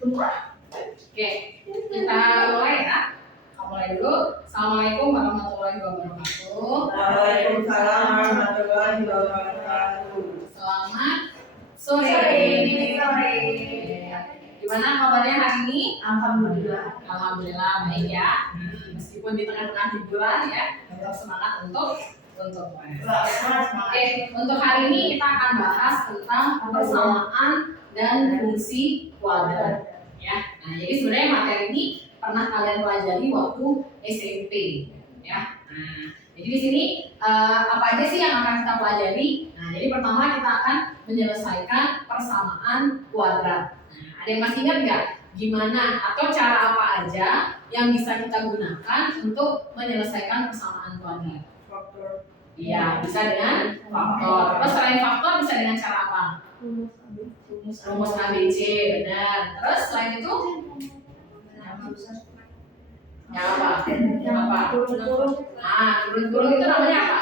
Oke, kita mulai ya. Kita mulai dulu. Assalamualaikum warahmatullahi wabarakatuh. Waalaikumsalam warahmatullahi wabarakatuh. Selamat sore. Gimana kabarnya hari ini? Alhamdulillah baik ya. Meskipun di tengah-tengah liburan ya, tetap semangat untuk Oke, untuk hari ini kita akan bahas tentang persamaan dan fungsi kuadrat. Ya, nah jadi sebenarnya materi ini pernah kalian pelajari waktu SMP. Ya, nah jadi di sini apa aja sih yang akan kita pelajari? Nah, jadi pertama kita akan menyelesaikan persamaan kuadrat. Nah, ada yang masih ingat nggak gimana atau cara apa aja yang bisa kita gunakan untuk menyelesaikan persamaan kuadrat? Faktor. Iya, bisa dengan faktor. Terus selain faktor bisa dengan cara apa? Rumus ABC, benar. Terus selain itu? Ya apa? Nah, kurung itu namanya apa?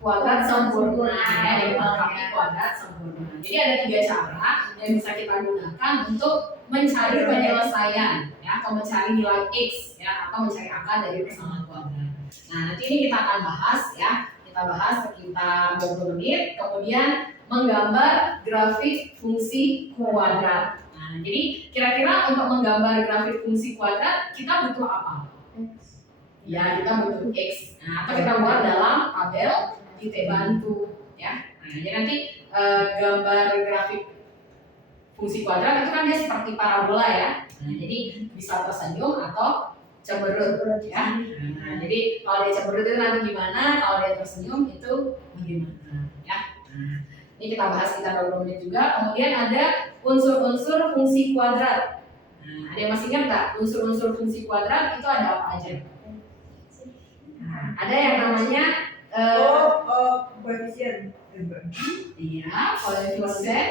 Kuadrat sempurna. Ya, jadi melengkapi kuadrat sempurna. Jadi ada 3 cara yang bisa kita gunakan untuk mencari penyelesaian, ya, atau mencari nilai x, ya, atau mencari akar dari persamaan kuadrat. Nah, nanti ini kita akan bahas ya. Kita bahas sekitar 20 menit, kemudian menggambar grafik fungsi kuadrat. Nah, jadi kira-kira untuk menggambar grafik fungsi kuadrat kita butuh apa? Ya, kita butuh x. Nah, atau kita buat dalam tabel titik bantu ya. Nah, jadi nanti gambar grafik fungsi kuadrat itu kan dia seperti parabola ya. Nah, jadi bisa tersenyum atau cemberut ya. Nah, jadi kalau dia cemberut itu nanti gimana, kalau dia tersenyum itu bagaimana ya. Nah, ini kita bahas sekitar 20 menit juga. Kemudian ada unsur-unsur fungsi kuadrat. Nah, ada yang masih ingat nggak unsur-unsur fungsi kuadrat itu ada apa aja? Nah, ada yang namanya koefisien. iya,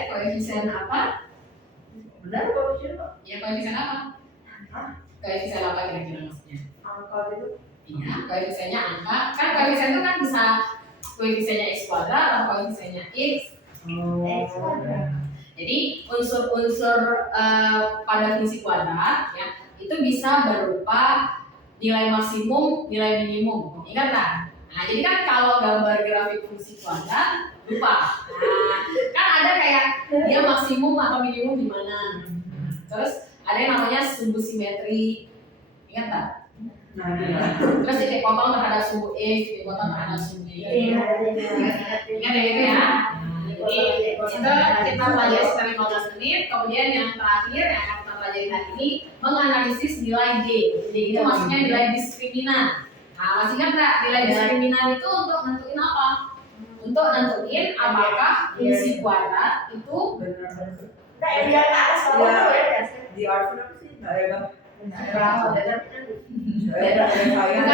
koefisien apa? Benar koefisien? Ya, koefisien apa? Koefisien apa kira-kira maksudnya? Angka itu. Iya, koefisiennya angka. Kan koefisien itu kan bisa koefisiennya x kuadrat atau koefisiennya x. X kuadrat. Jadi unsur-unsur pada fungsi kuadrat ya itu bisa berupa nilai maksimum, nilai minimum. Ingat kan? Nah, jadi kan kalau gambar grafik fungsi kuadrat lupa. Nah, kan ada kayak dia maksimum atau minimum di mana. Terus ada yang namanya sumbu simetri. Ingat tak? Terus titik potong terhadap sumbu x, titik potong terhadap sumbu y. Ingat ya itu ya? Jadi kita pelajari sekitar 15 menit. Kemudian yang terakhir yang akan kita pelajari hari ini menganalisis nilai D. D itu maksudnya nilai diskriminan. Nah, masih ingat nggak nilai diskriminan itu untuk nentuin apa? Untuk nentuin apakah fungsi kuadrat itu Di artikel apa sih? Nggak ya bang? bukan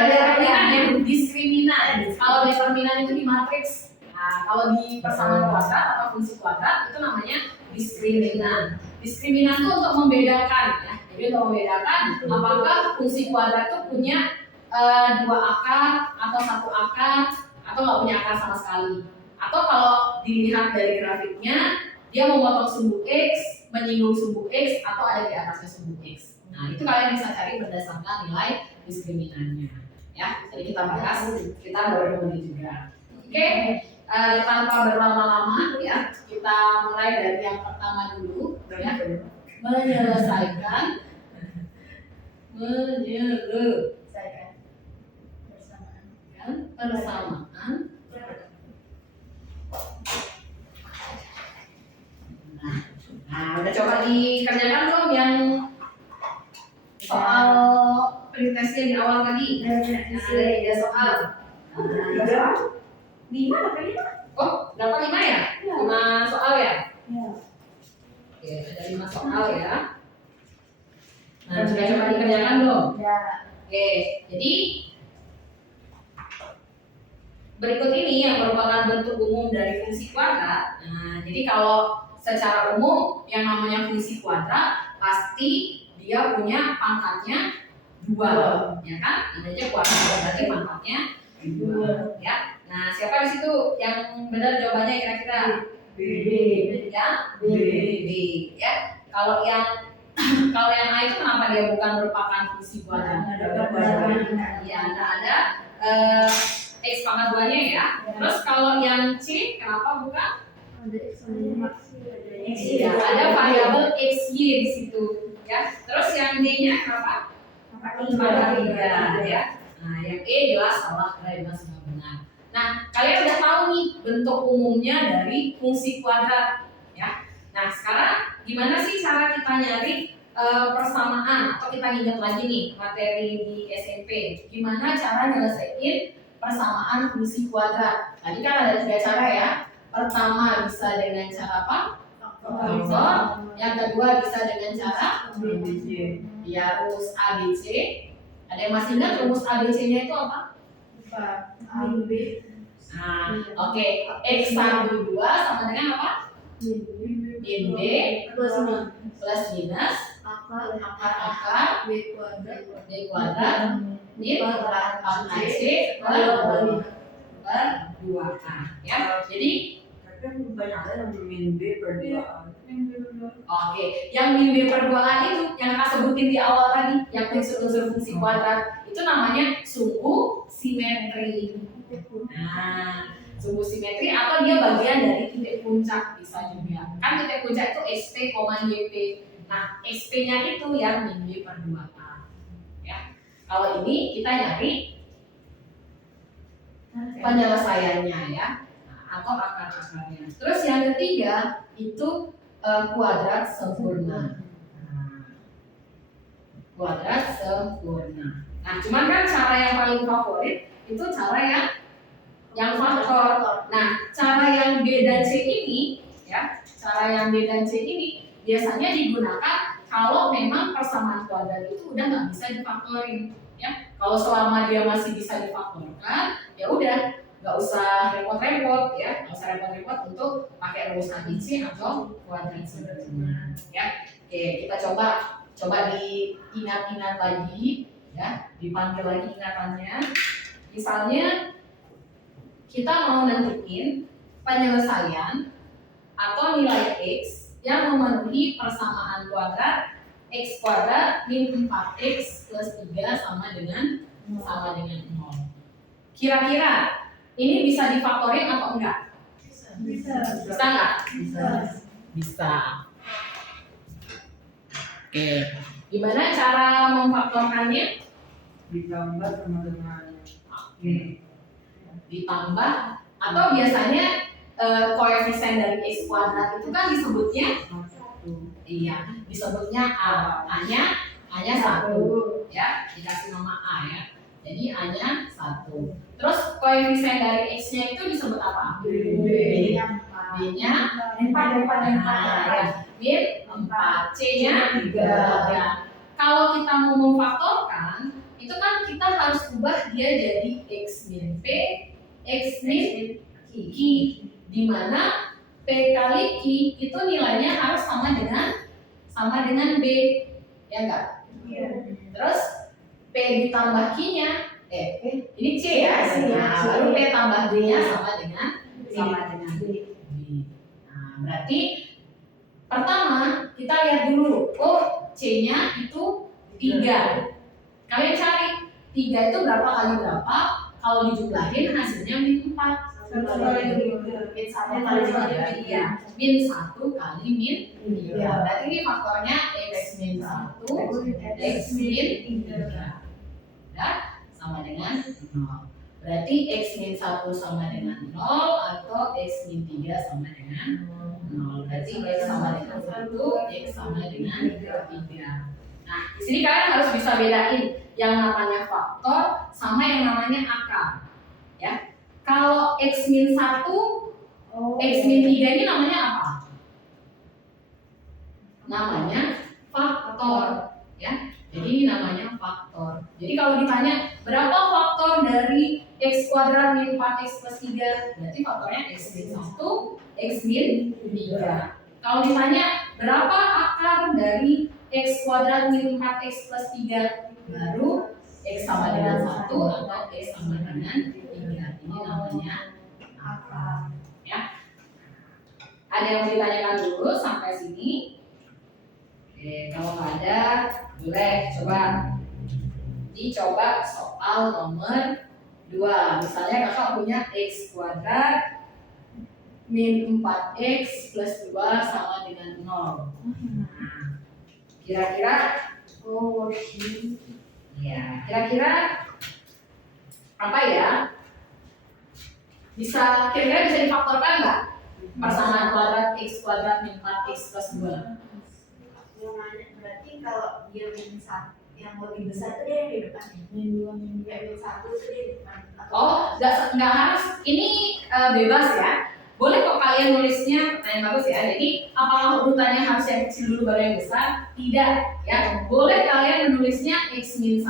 determinan ya, diskriminan. Kalau determinan itu di matriks. Nah, kalau di persamaan kuadrat atau fungsi kuadrat itu namanya diskriminan. Diskriminan itu untuk membedakan ya. Jadi untuk membedakan apakah fungsi kuadrat itu punya 2 akar atau 1 akar atau nggak punya akar sama sekali. Atau kalau dilihat dari grafiknya dia memotong sumbu x, menyinggung sumbu x atau ada di atasnya sumbu x. Nah, itu kalian bisa cari berdasarkan nilai diskriminannya. Ya, jadi kita bahas sekitar 20 menit juga. Oke, tanpa berlama-lama ya, kita mulai dari yang pertama dulu ya. Menyelesaikan persamaan. Nah, udah coba dikerjakan belum yang soal pretestnya di awal tadi? Ada 3 soal. 5 apa 5? Oh, dapat 5 ya? 5 soal ya? Ya. Oke, ada 5 soal ya. Nah, sudah coba dikerjakan belum? Ya. Oke, jadi berikut ini yang merupakan bentuk umum dari fungsi kuadrat. Nah, jadi kalau secara umum yang namanya fungsi kuadrat pasti dia punya pangkatnya 2, ya kan? Namanya kuadrat berarti pangkatnya 2, ya. Nah, siapa di situ yang benar jawabannya kira-kira? B. Ya, B. Ya. Kalau yang kalau yang A itu kenapa dia bukan merupakan fungsi kuadrat? Ya, nggak ada x pangkat 2-nya ya. Terus kalau yang C kenapa bukan? Ya, ada variabel xy di situ ya. Terus yang D-nya kenapa? Pangkat 3 ya. Nah, yang E jelas salah karena jelas nggak benar. Nah, kalian udah tahu nih bentuk umumnya dari fungsi kuadrat ya. Nah, sekarang gimana sih cara kita nyari persamaan, atau kita ingat lagi nih materi di SMP, gimana cara nyelesain persamaan fungsi kuadrat? Tadi kan ada 3 cara ya. Pertama bisa dengan cara apa? Faktor. Yang kedua bisa dengan cara ya rumus ABC. Ada yang masih ingat rumus ABC-nya itu apa? Nah, oke. X1 2 sama dengan apa? Min B plus minus akar B kuadrat min pangkat C per 2A ya. Jadi banyak yang min B per 2. oke, yang min B per 2A itu yang kakak sebutin di awal tadi, yang unsur-unsur fungsi kuadrat itu namanya sumbu simetri. Nah, sumbu simetri atau dia bagian dari titik puncak bisa juga. Kan titik puncak itu SP, YP. Nah, SP-nya itu yang min B per 2A. Ya. Kalau ini kita nyari penyelesaiannya ya, atau akar-akarnya. Terus yang ketiga itu kuadrat sempurna. Kuadrat sempurna. Nah, cuman kan cara yang paling favorit itu cara yang faktor. Nah, cara yang B dan C ini ya, cara yang B dan C ini biasanya digunakan kalau memang persamaan kuadrat itu udah nggak bisa difaktorin ya. Kalau selama dia masih bisa difaktorkan, ya udah nggak usah repot-repot ya, nggak usah repot-repot untuk pakai rumus ABC atau kuadrat sempurna ya. Oke, kita coba diingat-ingat lagi ya, dipanggil lagi ingatannya. Misalnya kita mau nentuin penyelesaian atau nilai x yang memenuhi persamaan kuadrat x kuadrat min 4x plus 3 sama dengan 0. Kira-kira ini bisa difaktorin atau enggak? Bisa nggak? Bisa. Oke. Gimana cara memfaktorkannya? Ditambah sama dengan Ditambah atau biasanya koefisien dari x kuadrat itu kan disebutnya disebutnya A. A-nya 1 ya, dikasih nama A ya. Jadi A-nya 1. Terus koefisien dari x-nya itu disebut apa? B. B-nya 4 ya. Min 4. C-nya 3 ya. Kalau kita mau memfaktorkan, itu kan kita harus ubah dia jadi x min P, x min Q. Di mana P kali Q itu nilainya harus sama dengan B. Ya enggak? Iya. Terus P ditambah Q-nya ini C ya, baru P tambah D-nya sama dengan B. Nah, berarti pertama kita lihat dulu, oh C-nya itu 3. Kalian cari 3 itu berapa kali berapa? Kalau dijumlahin hasilnya min 4. Min 1 kali min 3. Berarti ini faktornya x min 1, x min 3. Ya, sama dengan 0. Berarti x min 1 sama dengan 0 atau x min 3 sama dengan 0. Berarti x sama dengan 1, x sama dengan 3. Nah, di sini kalian harus bisa bedain yang namanya faktor sama yang namanya akar. Ya. Kalau x min 1, x min 3 ini namanya apa? Namanya faktor. Ya. Jadi ini namanya faktor. Jadi kalau ditanya berapa faktor dari x kuadrat min 4x plus 3, berarti faktornya x min 1, x min 3. Kalau ditanya berapa akar dari x kuadrat min 4x plus 3, baru x sama dengan 1 atau x sama dengan 3. Ini namanya akar. Ya. Ada yang mau ditanyakan dulu sampai sini? Oke, kalau nggak ada, boleh coba dicoba soal nomor 2. Misalnya kakak punya x kuadrat min 4x plus 2 sama dengan 0. Nah, kira-kira, ya, kira-kira apa ya? Kira-kira bisa difaktorkan nggak? Persamaan kuadrat x kuadrat min 4x plus 2. Yang mana berarti kalau dia min satu yang lebih besar itu dia yang di depan min satu itu dia di depan. Oh, nggak harus. Ini bebas ya. Boleh kok kalian nulisnya pertanyaan bagus ya. Jadi apakah urutannya harus yang kecil dulu baru yang besar? Tidak ya. Boleh kalian menulisnya x min 1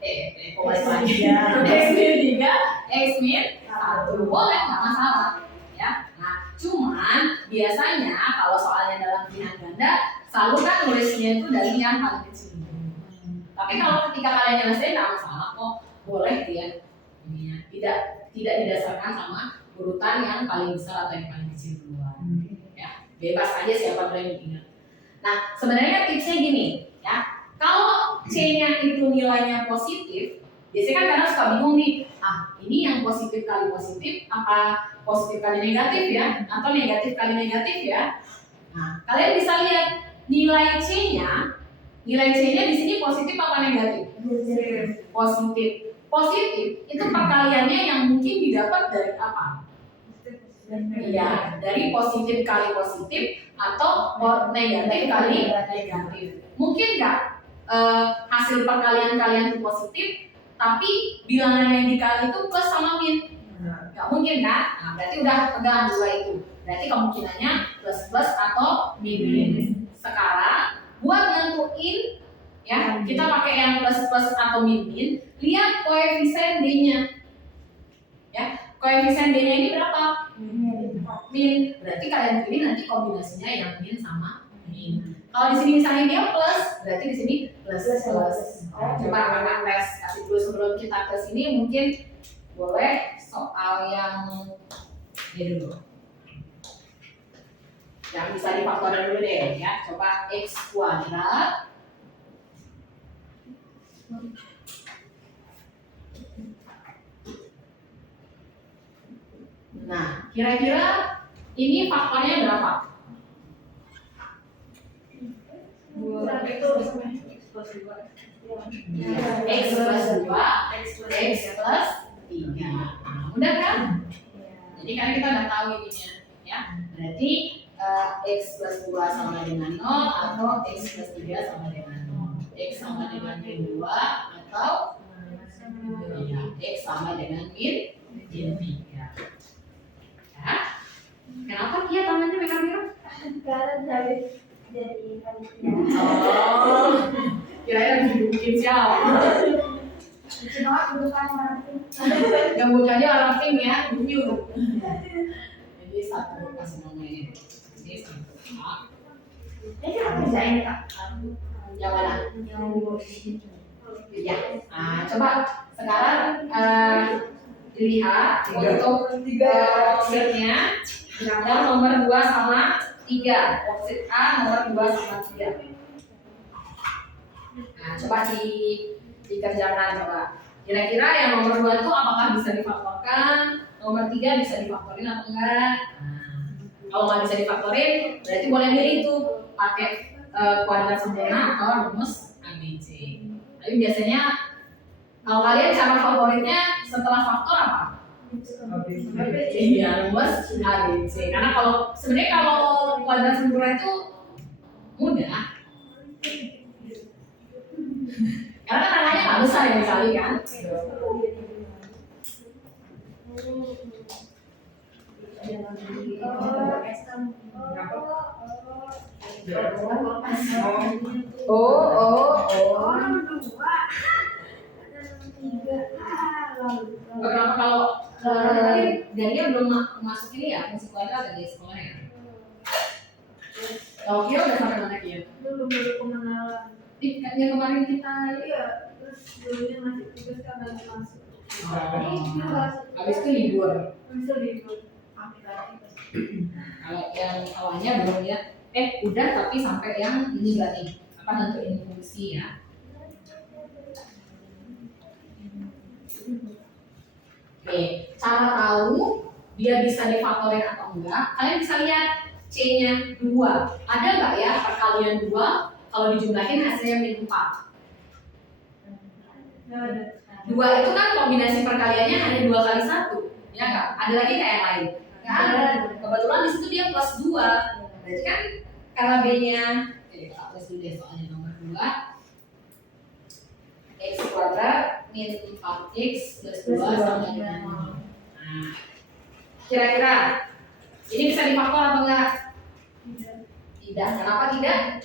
x min 3 x min 1 boleh, nggak masalah ya. Nah, cuman biasanya kalau soalnya dalam pilihan ganda selalu kan nulisnya itu dari yang paling kecil. Tapi kalau ketika kalian nyelesain nggak masalah kok, boleh dia tidak didasarkan sama urutan yang paling besar atau yang paling kecil duluan. Ya, bebas aja siapa dulu yang diingat. Nah, sebenarnya tipsnya gini ya. Kalau C-nya itu nilainya positif, biasanya kan kadang suka bingung nih, ini yang positif kali positif, apa positif kali negatif ya, atau negatif kali negatif ya. Nah, kalian bisa lihat nilai C-nya di sini positif apa negatif? Positif. Positif itu perkaliannya yang mungkin didapat dari apa? Iya, dari positif kali positif atau negatif kali negatif. Mungkin nggak hasil perkalian kalian itu positif, tapi bilangan yang dikali itu plus sama min? Nggak mungkin kan? Nah, berarti udah pegang dua itu. Berarti kemungkinannya plus atau min. Sekarang buat nentuin ya, kita pakai yang plus atau min. Lihat koefisien D-nya. Ya, koefisien D-nya ini berapa? Min. Berarti kalian pilih nanti kombinasinya yang min sama min. Kalau di sini misalnya dia plus, berarti di sini plus. Coba kakak tes kasih dulu sebelum kita ke sini, mungkin boleh soal yang ini dulu. Yang bisa difaktorin dulu deh ya. Coba x kuadrat nah, kira-kira ini faktornya berapa? X plus 2, X plus 3. Nah, mudah kan? Jadi kan kita udah tahu ininya ya. Berarti X plus 2 sama dengan 0 atau X plus 3 sama dengan 0. X sama dengan min 2 atau ya, X sama dengan min 3. Ya. Kenapa dia tangannya merah-merah? Karena dari panitia. Oh, kirain dibukin siapa? Cuma bukan orang Yang bukannya orang pink ya, bunyu. Jadi satu kasih nama ini. Ini satu. ini apa kerjain kak? Yang mana? Ya. Nah, coba sekarang dilihat untuk worksheetnya yang nomor 2 sama 3. Worksheet A nomor 2 sama 3. Nah, coba dikerjakan coba. Kira-kira yang nomor 2 itu apakah bisa difaktorkan? Nomor 3 bisa difaktorin atau enggak? Nah, kalau nggak bisa difaktorin, berarti boleh milih itu pakai kuadrat sempurna atau rumus ABC. Tapi biasanya kalau kalian cara favoritnya setelah faktor apa? Iya, rumus ABC. Karena sebenarnya kalau kuadrat sempurna itu mudah. Karena kan angkanya nggak besar ya kali kan? Kenapa kalau Dania belum masuk ini ya musik kuadrat dari sekolah ya? Kalau Kio udah sampai mana Kio? Belum pengenalan. Yang kemarin kita Terus dulunya masih tugas kan lagi masuk. habis itu libur. Bisa libur. Kalau yang awalnya belum ya, Udah tapi sampai yang ini berarti apa nentuin fungsi ya. Oke, cara tahu dia bisa difaktorin atau enggak, kalian bisa lihat C-nya 2. Ada nggak ya perkalian 2 kalau dijumlahin hasilnya min 4? 2 itu kan kombinasi perkaliannya hanya 2 kali 1, ya nggak? Ada lagi kayak yang lain? Nggak ada. Kebetulan di situ dia plus 2. Berarti kan karena B-nya, kita tulis dulu deh soalnya nomor 2. X kuadrat min 4x plus 2 sama dengan 5. Nah, kira-kira ini bisa difaktor atau enggak? Tidak. Kenapa tidak?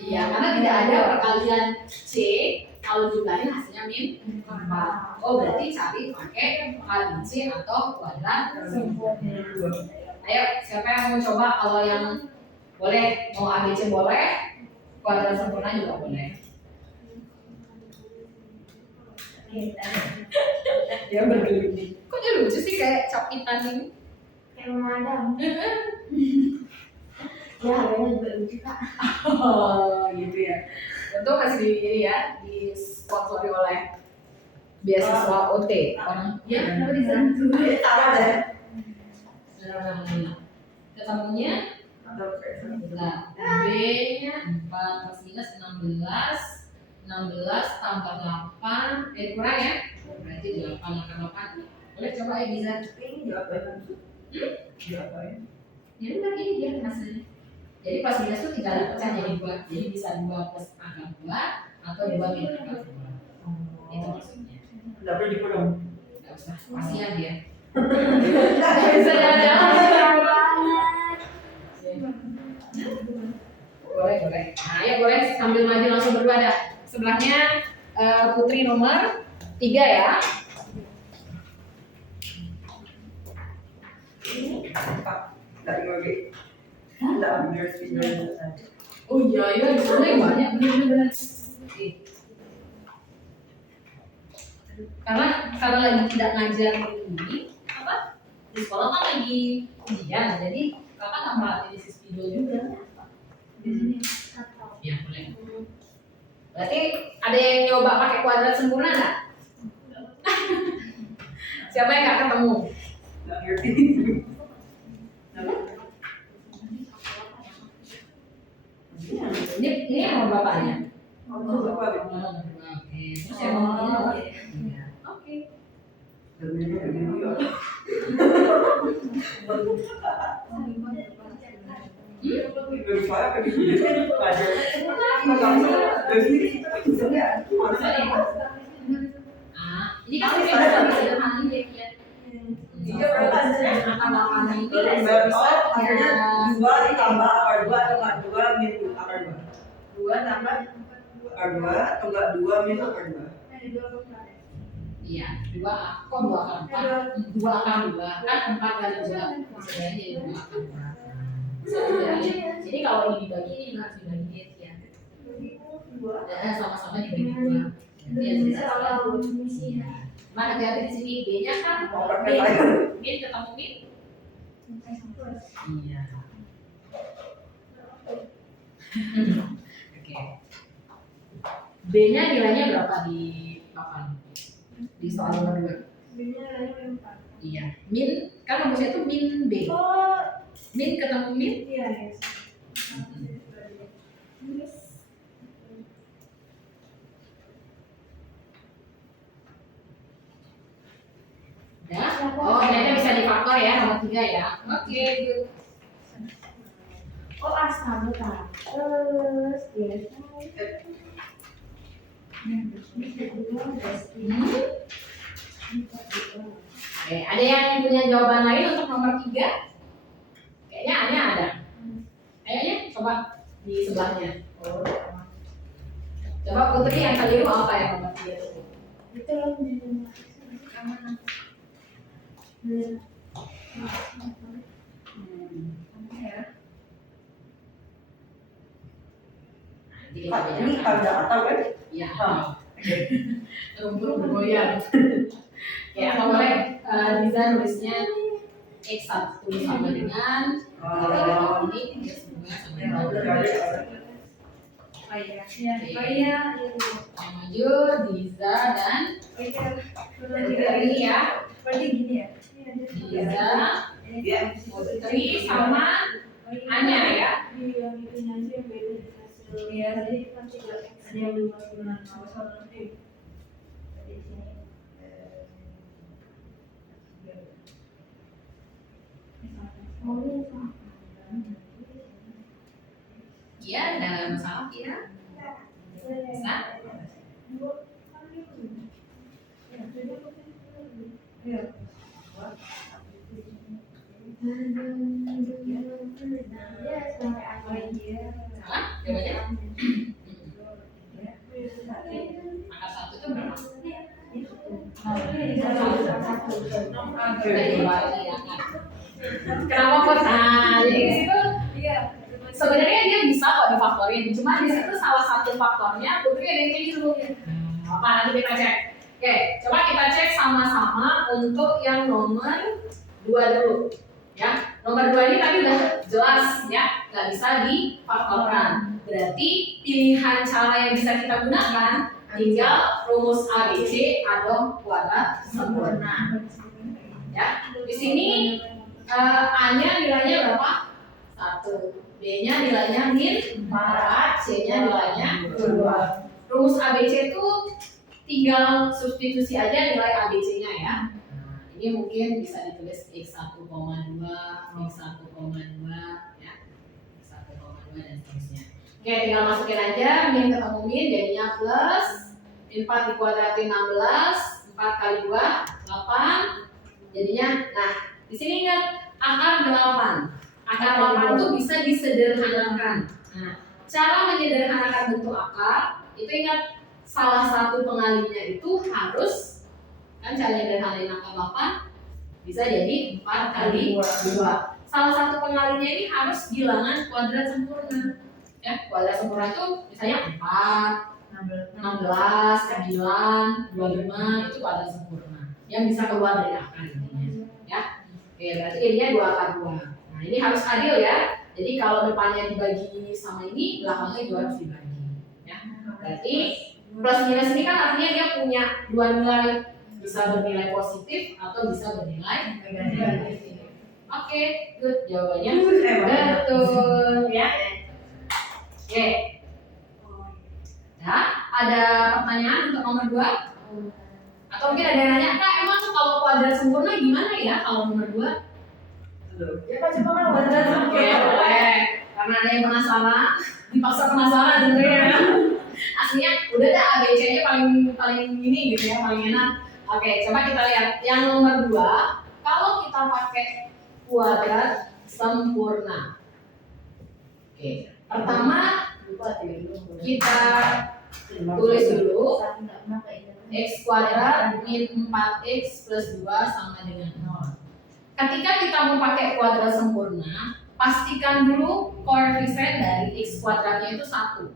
Iya, karena tidak ada perkalian C kalau jumlahnya hasilnya min 4. Oh, berarti cari pakai perkalian C atau kuadrat sempurna. Ayo, siapa yang mau coba? Kalau yang boleh, mau ABC boleh, kuadrat sempurna juga boleh. Dia bergelinding. Kok dia lucu sih kayak cap ikan ini? Kayak memadam. Ya, harganya juga lucu kak. Oh, gitu ya. Untuk masih di ini ya, disponsori oleh beasiswa OT. Orang ya, kenapa di sana? Salah deh. Ketemunya Atau kayak nah, B-nya 4 plus minus 16 tambah 8 kurang ya? Berarti 8 makan 8. Boleh coba ya bisa. ini diapain? Diapain? Ya udah ini dia hasilnya. Jadi plus minus itu tinggal dipecah jadi 2. Jadi bisa 2 plus angka 2 atau 2 min angka 2. Itu maksudnya. Nggak perlu dikurang. Enggak usah, kasihan dia. Nggak Bisa jalan-jalan. Boleh. Nah, ya boleh sambil maju langsung berdua dah. Sebelahnya Putri nomor 3 ya. Nggak ngerti. Nggak ngerti. Oh iya, di sana yang banyak benar. Karena lagi tidak ngajar ini, apa? Di sekolah kan lagi ujian, jadi kakak nggak merhatiin isi video juga. Di sini. Ya boleh. Berarti ada yang nyoba pakai kuadrat sempurna nggak? Siapa yang nggak ketemu? Nggak ngerti. Ini yang mau bapaknya. Oke. Terus yang mau oke. Ini kan sebenarnya bisa sederhana ya. Iya, berapa hasilnya? Angka-angka ini Akhirnya 2 ditambah akar 2 atau nggak 2 min akar 2? 2 tambah Akar 2 atau nggak 2 min akar 2? Iya, 2 kok 2 kan 4? 2 kan 2 kan 4 kali 2 sebenarnya jadi 2 kan 4. Jadi kalau ini dibagi ini harus dibagi ya. Sama-sama dibagi 2. Mana hati-hati di sini B-nya kan min ketemu min. Iya. Oke. B-nya nilainya berapa di papan? Di soal nomor 2. Iya. Min kan rumusnya itu min B. Min ketemu min. Udah? Oh, ternyata bisa difaktor ya, nomor 3 ya. Oke, good. Oh, astaga kak. Terus Oke, ada yang punya jawaban lain untuk nomor 3? Kayaknya ada. Kayaknya coba di sebelahnya. Coba Putri yang keliru apa ya nomor 3 itu? itu loh Ini pada atau kan? Iya. Rumput bergoyang. Ya, atau boleh Diza nulisnya X1 sama dengan ini X 2 sama Yang 2. udah ada. Oh iya. Oh iya. Yang maju Diza dan Putri ya. Berarti gini ya. Diza, Iya. Putri sama Anya ya. Iya, itu nanti yang beda di hasil. Iya, tadi kan juga ada yang 5 sama nanti. Di sini. Iya, ada masalah ya? Bisa? Iya. Salah? Jawabannya? Akar 1 itu berapa? Udah dibagi ya kan? Kenapa kok? Nah, jadi di situ sebenarnya dia bisa kok difaktorin, cuma di situ salah satu faktornya Putri ada yang keliru. Apa nanti kita cek? Oke, coba kita cek sama-sama untuk yang nomor 2 dulu. Ya, nomor 2 ini tadi udah jelas ya, nggak bisa difaktorkan. Berarti pilihan cara yang bisa kita gunakan tinggal rumus ABC atau kuadrat sempurna. Ya, di sini A-nya nilainya berapa? 1. B-nya nilainya min 4, C-nya nilainya 2. Rumus ABC itu tinggal substitusi aja nilai ABC-nya ya. Nah, ini mungkin bisa ditulis X1,2, X1,2 ya. X1,2 dan seterusnya. Oke, tinggal masukin aja min ketemu min jadinya plus min 4 dikuadratin 16, 4 kali 2 8. Jadinya nah, di sini ingat akar 8. Akar 8 itu bisa disederhanakan. Nah, cara menyederhanakan bentuk akar itu ingat salah satu pengalinya itu harus kan cara menyederhanakan akar 8 bisa jadi 4 kali 2. Salah satu pengalinya ini harus bilangan kuadrat sempurna. Ya, kuadrat sempurna itu misalnya 4, 16, 9, 25 itu kuadrat sempurna yang bisa keluar dari akar intinya. Ya. Oke, berarti jadinya 2 akar 2. Nah, ini harus adil ya. Jadi kalau depannya dibagi sama ini, belakangnya juga harus dibagi. Ya. Berarti plus minus ini kan artinya dia punya dua nilai, bisa bernilai positif atau bisa bernilai negatif. Oke, good. Jawabannya betul ya. Oke. Ya, ada pertanyaan untuk nomor 2? Atau mungkin ada yang nanya, Kak, emang kalau kuadrat sempurna gimana ya kalau nomor 2? Ya kan cuma kan kuadrat Oke, sempurna. boleh. Karena ada yang penasaran, dipaksa penasaran sebenarnya. Aslinya udah ada ABC-nya paling ini gitu ya, paling enak. Oke, coba kita lihat yang nomor 2. Kalau kita pakai kuadrat sempurna. Oke, pertama kita tulis dulu X kuadrat min 4X plus 2 sama dengan 0. Ketika kita mau pakai kuadrat sempurna, pastikan dulu koefisien dari X kuadratnya itu 1.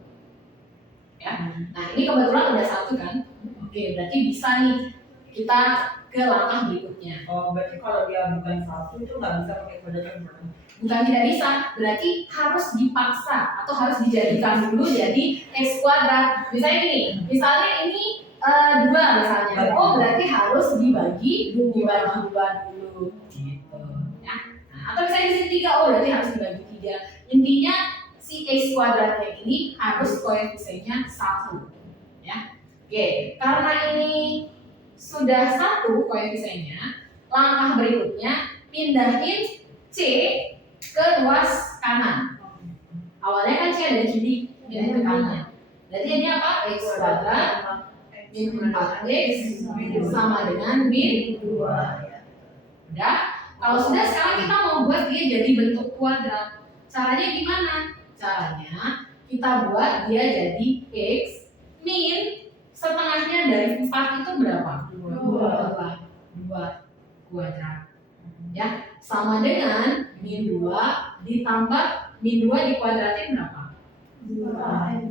Ya. Nah, ini kebetulan udah 1 kan? Oke, berarti bisa nih kita ke langkah berikutnya. Oh, berarti kalau dia bukan 1 itu nggak bisa pakai kuadrat sempurna. Bukan tidak bisa, berarti harus dipaksa atau harus dijadikan dulu jadi X kuadrat. Misalnya gini, misalnya ini 2 misalnya. Oh, berarti harus dibagi 2 dulu. Gitu. Ya. Nah, atau misalnya di sini 3, oh berarti harus dibagi 3. Intinya si X kuadratnya ini harus koefisiennya 1. Ya. Oke, karena ini sudah 1 koefisiennya, langkah berikutnya pindahin C ke ruas kanan. Awalnya kan C ada di kiri, pindahin ke kanan. Berarti ini apa? X kuadrat min 4X sama dengan min 2. Udah? Kalau sudah, sekarang kita mau buat dia jadi bentuk kuadrat. Caranya gimana? Caranya kita buat dia jadi X min setengahnya dari 4 itu berapa? 2 kuadrat. Ya, sama dengan min 2 ditambah min 2 dikuadratin berapa? 4.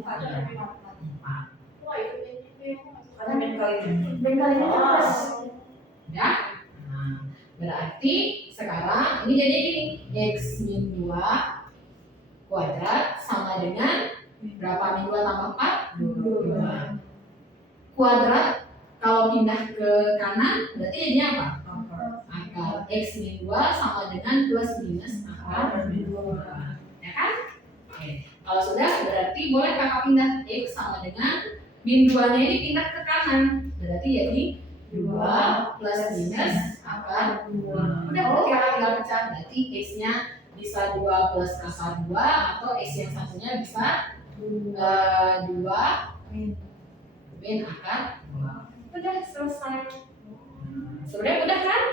Karena min kali Ya. Nah, berarti sekarang ini jadi gini, X min 2 kuadrat sama dengan berapa? Min 2 tambah 4? 2. Kuadrat kalau pindah ke kanan berarti jadinya apa? Akar X min 2 sama dengan plus minus akar min 2. Ya kan? Oke. Kalau sudah berarti boleh kakak pindah X sama dengan min 2 nya ini pindah ke kanan. Berarti jadi 2 plus minus akar 2. Udah berarti kakak tinggal pecah. Berarti X nya bisa 2 plus akar 2 atau X yang satunya bisa 2 min akar 2. Udah selesai. Sebenarnya mudah kan?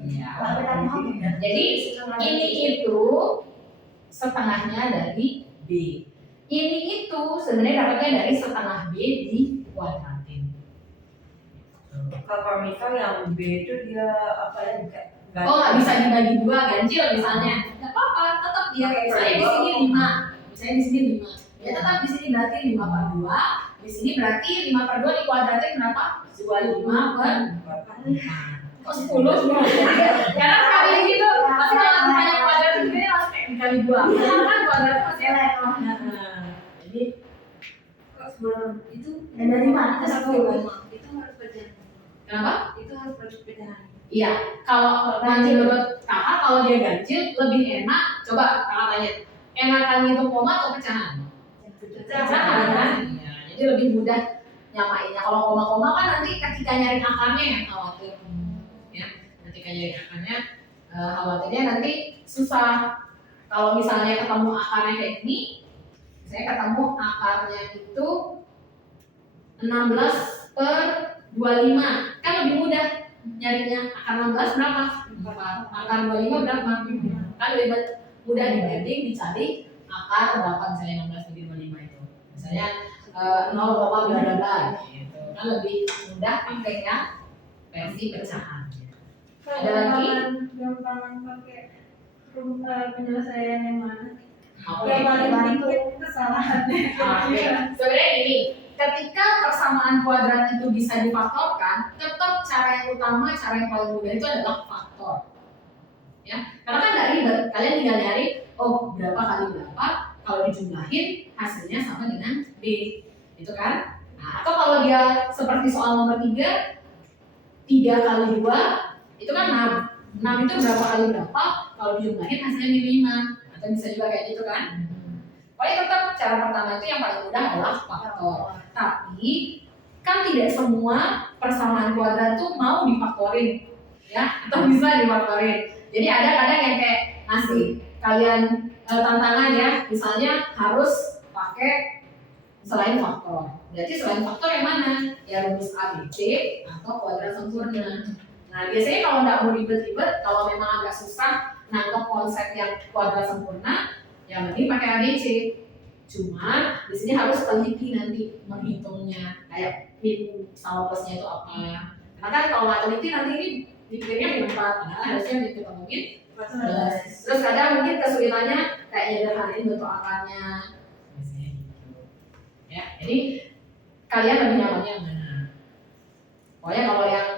Iya. Jadi ini itu setengahnya dari B. Ini itu sebenarnya dapatnya dari setengah B dikuadratin. Kalau misal yang B itu dia apa ya? Oh nggak bisa dibagi 2 ganjil misalnya. Nggak apa-apa, tetap dia kayak misalnya di sini 5, misalnya di sini 5. Ya tetap di sini berarti 5 per 2. Di sini berarti 5 per 2 dikuadratin berapa? 25 per 5. Kok 10 semua? Karena kali gitu, pasti kalau banyak kuadrat begini langsung kayak dikali 2. Kan kuadrat pasti jadi Kok sebelum itu dari mana? itu harus pecahan. Kenapa? Itu harus pecahan. Iya, kalau nanti menurut kakak kalau dia ganjil lebih enak. Coba kakak tanya, enakan ngitung koma atau pecahan? Pecahan kan? Ya, jadi lebih mudah nyamainnya. Kalau koma-koma kan nanti ketika nyari akarnya yang khawatir. Ya, ketika nyari akarnya khawatirnya nanti susah. Kalau misalnya ketemu akarnya kayak gini, saya ketemu akarnya itu 16 per 25, kan lebih mudah nyarinya. Akar 16 berapa? Akar 25 berapa? Kan lebih mudah dibanding dicari akar berapa, misalnya 16 bagi 25 itu. Misalnya 0, bla bla bla gitu. Kan lebih mudah pakai yang versi pecahan. Ada lagi? Gampangan pakai penyelesaian yang mana? Oke. Yang paling dikit kesalahannya. Oke. Sebenarnya ini, ketika persamaan kuadrat itu bisa difaktorkan, tetap cara yang utama, cara yang paling mudah itu adalah faktor. Ya, karena kan nggak ribet. Kalian tinggal nyari, oh berapa kali berapa, kalau dijumlahin hasilnya sama dengan B, itu kan? Nah, atau kalau dia seperti soal nomor 3 kali 2 itu kan 6. 6 itu berapa kali berapa, kalau dijumlahin hasilnya min 5. Atau bisa juga kayak gitu kan? Paling tetap cara pertama itu yang paling mudah adalah faktor. Tapi kan tidak semua persamaan kuadrat tuh mau difaktorin, ya, atau bisa difaktorin. Jadi ada kadang yang kayak ngasih kalian tantangan ya, misalnya harus pakai selain faktor. Berarti selain faktor yang mana? Ya rumus ABC atau kuadrat sempurna. Nah biasanya kalau nggak mau ribet-ribet, kalau memang agak susah nangkep konsep yang kuadrat sempurna, ya mending pakai ABC. Cuman di sini harus teliti nanti menghitungnya, kayak min sama plusnya itu apa. Karena kan kalau nggak teliti nanti ini dipikirnya min 4, padahal harusnya diketahui min 14. Terus kadang mungkin kesulitannya kayak nyederhanain bentuk akarnya. Biasanya gitu. Ya, jadi kalian lebih nyamannya yang mana? Pokoknya kalau yang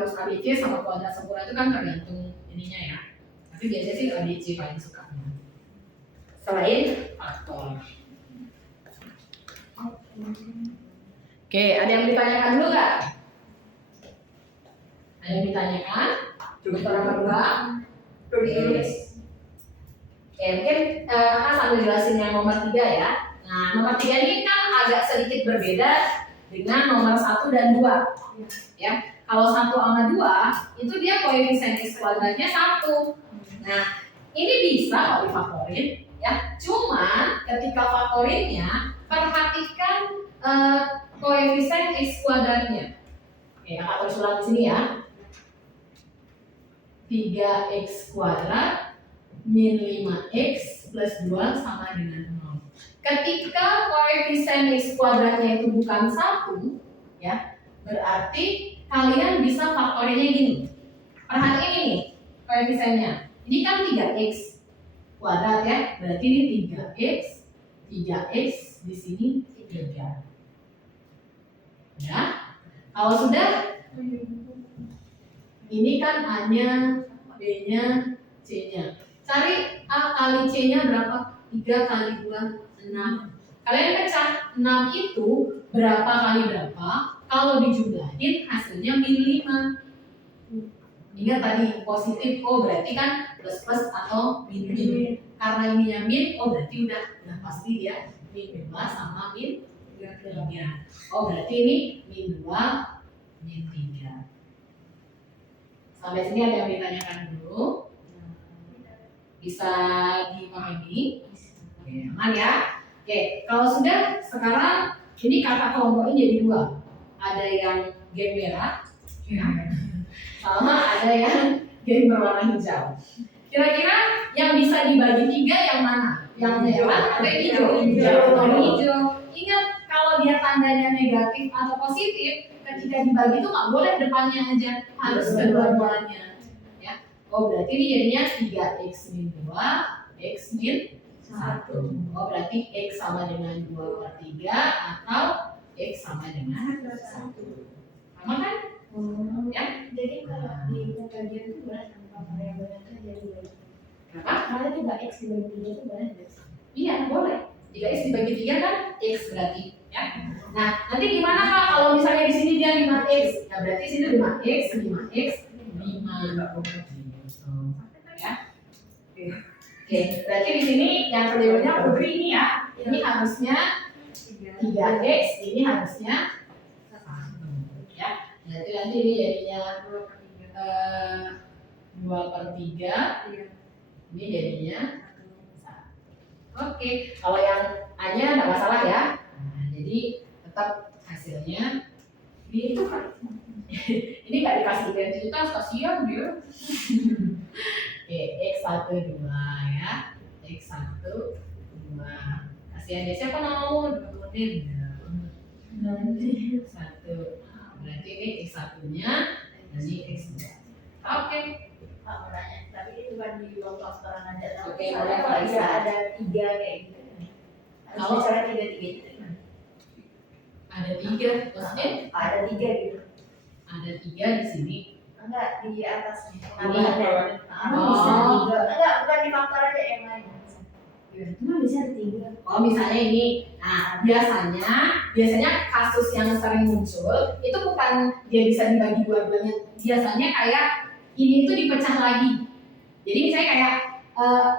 rumus ABC sama kuadrat sempurna itu kan tergantung ininya ya. Tapi biasanya sih ABC paling suka. Selain faktor. Oke, ada yang ditanyakan dulu nggak? Ada yang ditanyakan? Coba nomor 2. Oke, mungkin kakak sambil jelasin yang nomor 3 ya. Nah, nomor 3 ini kan agak sedikit berbeda dengan nomor 1 dan 2. Ya, kalau 1 sama 2 itu dia koefisien X kuadratnya 1. Nah, ini bisa kalau difaktorin ya. Cuma ketika faktorinnya perhatikan koefisien X kuadratnya. Oke, kakak tulis ulang di sini ya. 3x kuadrat min 5x plus 2 sama dengan 0. Ketika koefisien X kuadratnya itu bukan 1 ya, berarti kalian bisa faktorinnya gini. Perhatiin ini koefisiennya. Ini kan 3x kuadrat ya, berarti ini 3x di sini 3. Ya, kalau sudah ini kan A-nya, B-nya, C-nya. Cari A kali C-nya berapa? 3 kali 2, 6. Kalian pecah 6 itu berapa kali berapa? Kalau dijumlahin hasilnya min 5. Ingat tadi positif, oh berarti kan plus plus atau min min. Karena ininya min, oh berarti udah pasti dia min 2 sama min 3. Oh berarti ini min 2, min 3. Sampai sini ada yang ditanyakan dulu? Bisa dipahami? Oke, aman ya? Oke, kalau sudah sekarang ini kakak kelompokin jadi 2. Ada yang game merah, ya, sama ada yang game berwarna hijau. Kira-kira yang bisa dibagi 3 yang mana? Yang merah atau yang hijau? Yang hijau. Ingat kalau dia tandanya negatif atau positif, ketika dibagi itu nggak boleh depannya aja, harus kedua-duanya. Ya. Oh berarti ini jadinya 3x min 2, x min 1. Oh berarti x sama dengan 2/3 atau x sama dengan 1. Sama kan? Ya. Jadi kalau di pembagian itu boleh tanpa variabelnya kan jadi boleh. Kenapa? Kalau 3x dibagi 3 itu boleh nggak sih? Iya boleh. 3x dibagi 3 kan x berarti. Ya. Nah nanti gimana Kak kalau misalnya di sini dia 5x? Ya berarti sini 5x, 5x, 5. Ya. Oke, berarti di sini yang kedua Putri ini ya. Ini harusnya 3x, ini harusnya 1. Ya. Berarti nanti ini jadinya 2/3. Ini jadinya 1. Oke, kalau yang A-nya nggak masalah ya. Nah, jadi tetap hasilnya ini itu kan. Ini nggak dikasih identitas, kasihan dia. Oke, x1 2 ya. x1 2. Kasihan dia, siapa mau nurunin? Nanti 1. Berarti ini x1-nya, dan ini x2. Oke. Pak mau nanya, tapi itu bukan di kelompok sekarang aja. Oke, Kalau boleh, Pak Isa. ada 3 kayak gitu. Kalau- Kalau cara 3 gitu gimana? Ada 3, maksudnya Ada 3 gitu. ada 3 di sini. Enggak di atasnya. Ini. Tambahannya. Oh. Bisa 3. Enggak, bukan di faktor aja yang lain. Cuma bisa 3. Oh misalnya ini, nah biasanya kasus yang sering muncul itu bukan dia bisa dibagi dua-duanya. Biasanya kayak ini itu dipecah lagi. Jadi misalnya kayak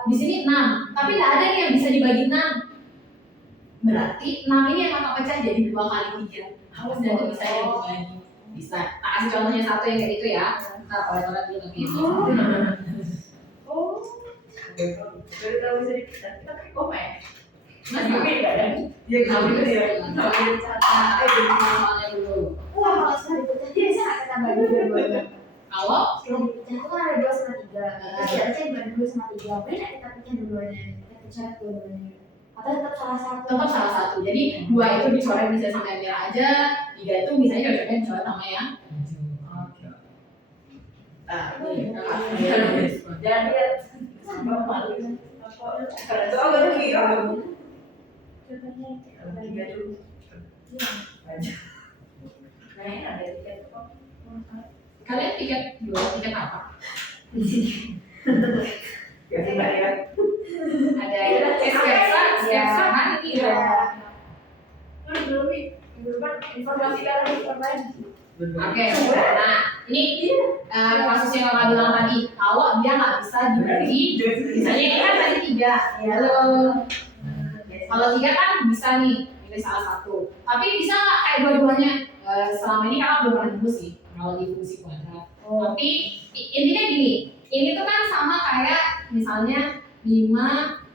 di sini 6, tapi nggak ada nih yang bisa dibagi 6. Berarti 6 ini yang kakak pecah jadi 2 kali 3. Awas nanti bisa yang dibagi. Bisa. Tak kasih contohnya satu yang kayak gitu ya. Ntar oleh-oleh dulu lagi. Oh. Baru tahu bisa kita pakai koma ya. Masih beda kan? Ya gitu ya. soalnya dulu. Wah, kalau sekali pecah dia bisa nggak kita bagi dua-duanya? Kalau Sekali pecah itu kan ada 2/3. Terus harusnya dibagi 2/3. Boleh nggak kita pecah dua-duanya? Kita pecah dua-duanya. Atau tetap salah satu? tetap salah satu. Jadi 2 itu dicoret bisa sama yang merah aja, 3 itu misalnya cocoknya dicoret sama yang hijau. Oke. Nah, ini Jangan lihat. Sama malu. Kalau itu agak kira. Contohnya Kalau 3 dulu. Nah, ini ada tiket kok. kalian tiket apa? Ya tidak ya. Ada sketsa kan ini Iya. ya. Belum nih. Belum informasi kalian informasi. Oke, nah ini kasus yang kakak bilang tadi, kalau dia nggak bisa dibagi, misalnya ini kan tadi 3, kalau 3 kan bisa nih, ini salah satu. Tapi bisa nggak kayak dua-duanya? Selama ini kakak belum pernah nemu sih, kalau di fungsi kuadrat. Tapi intinya gini, ini tuh kan sama kayak misalnya 5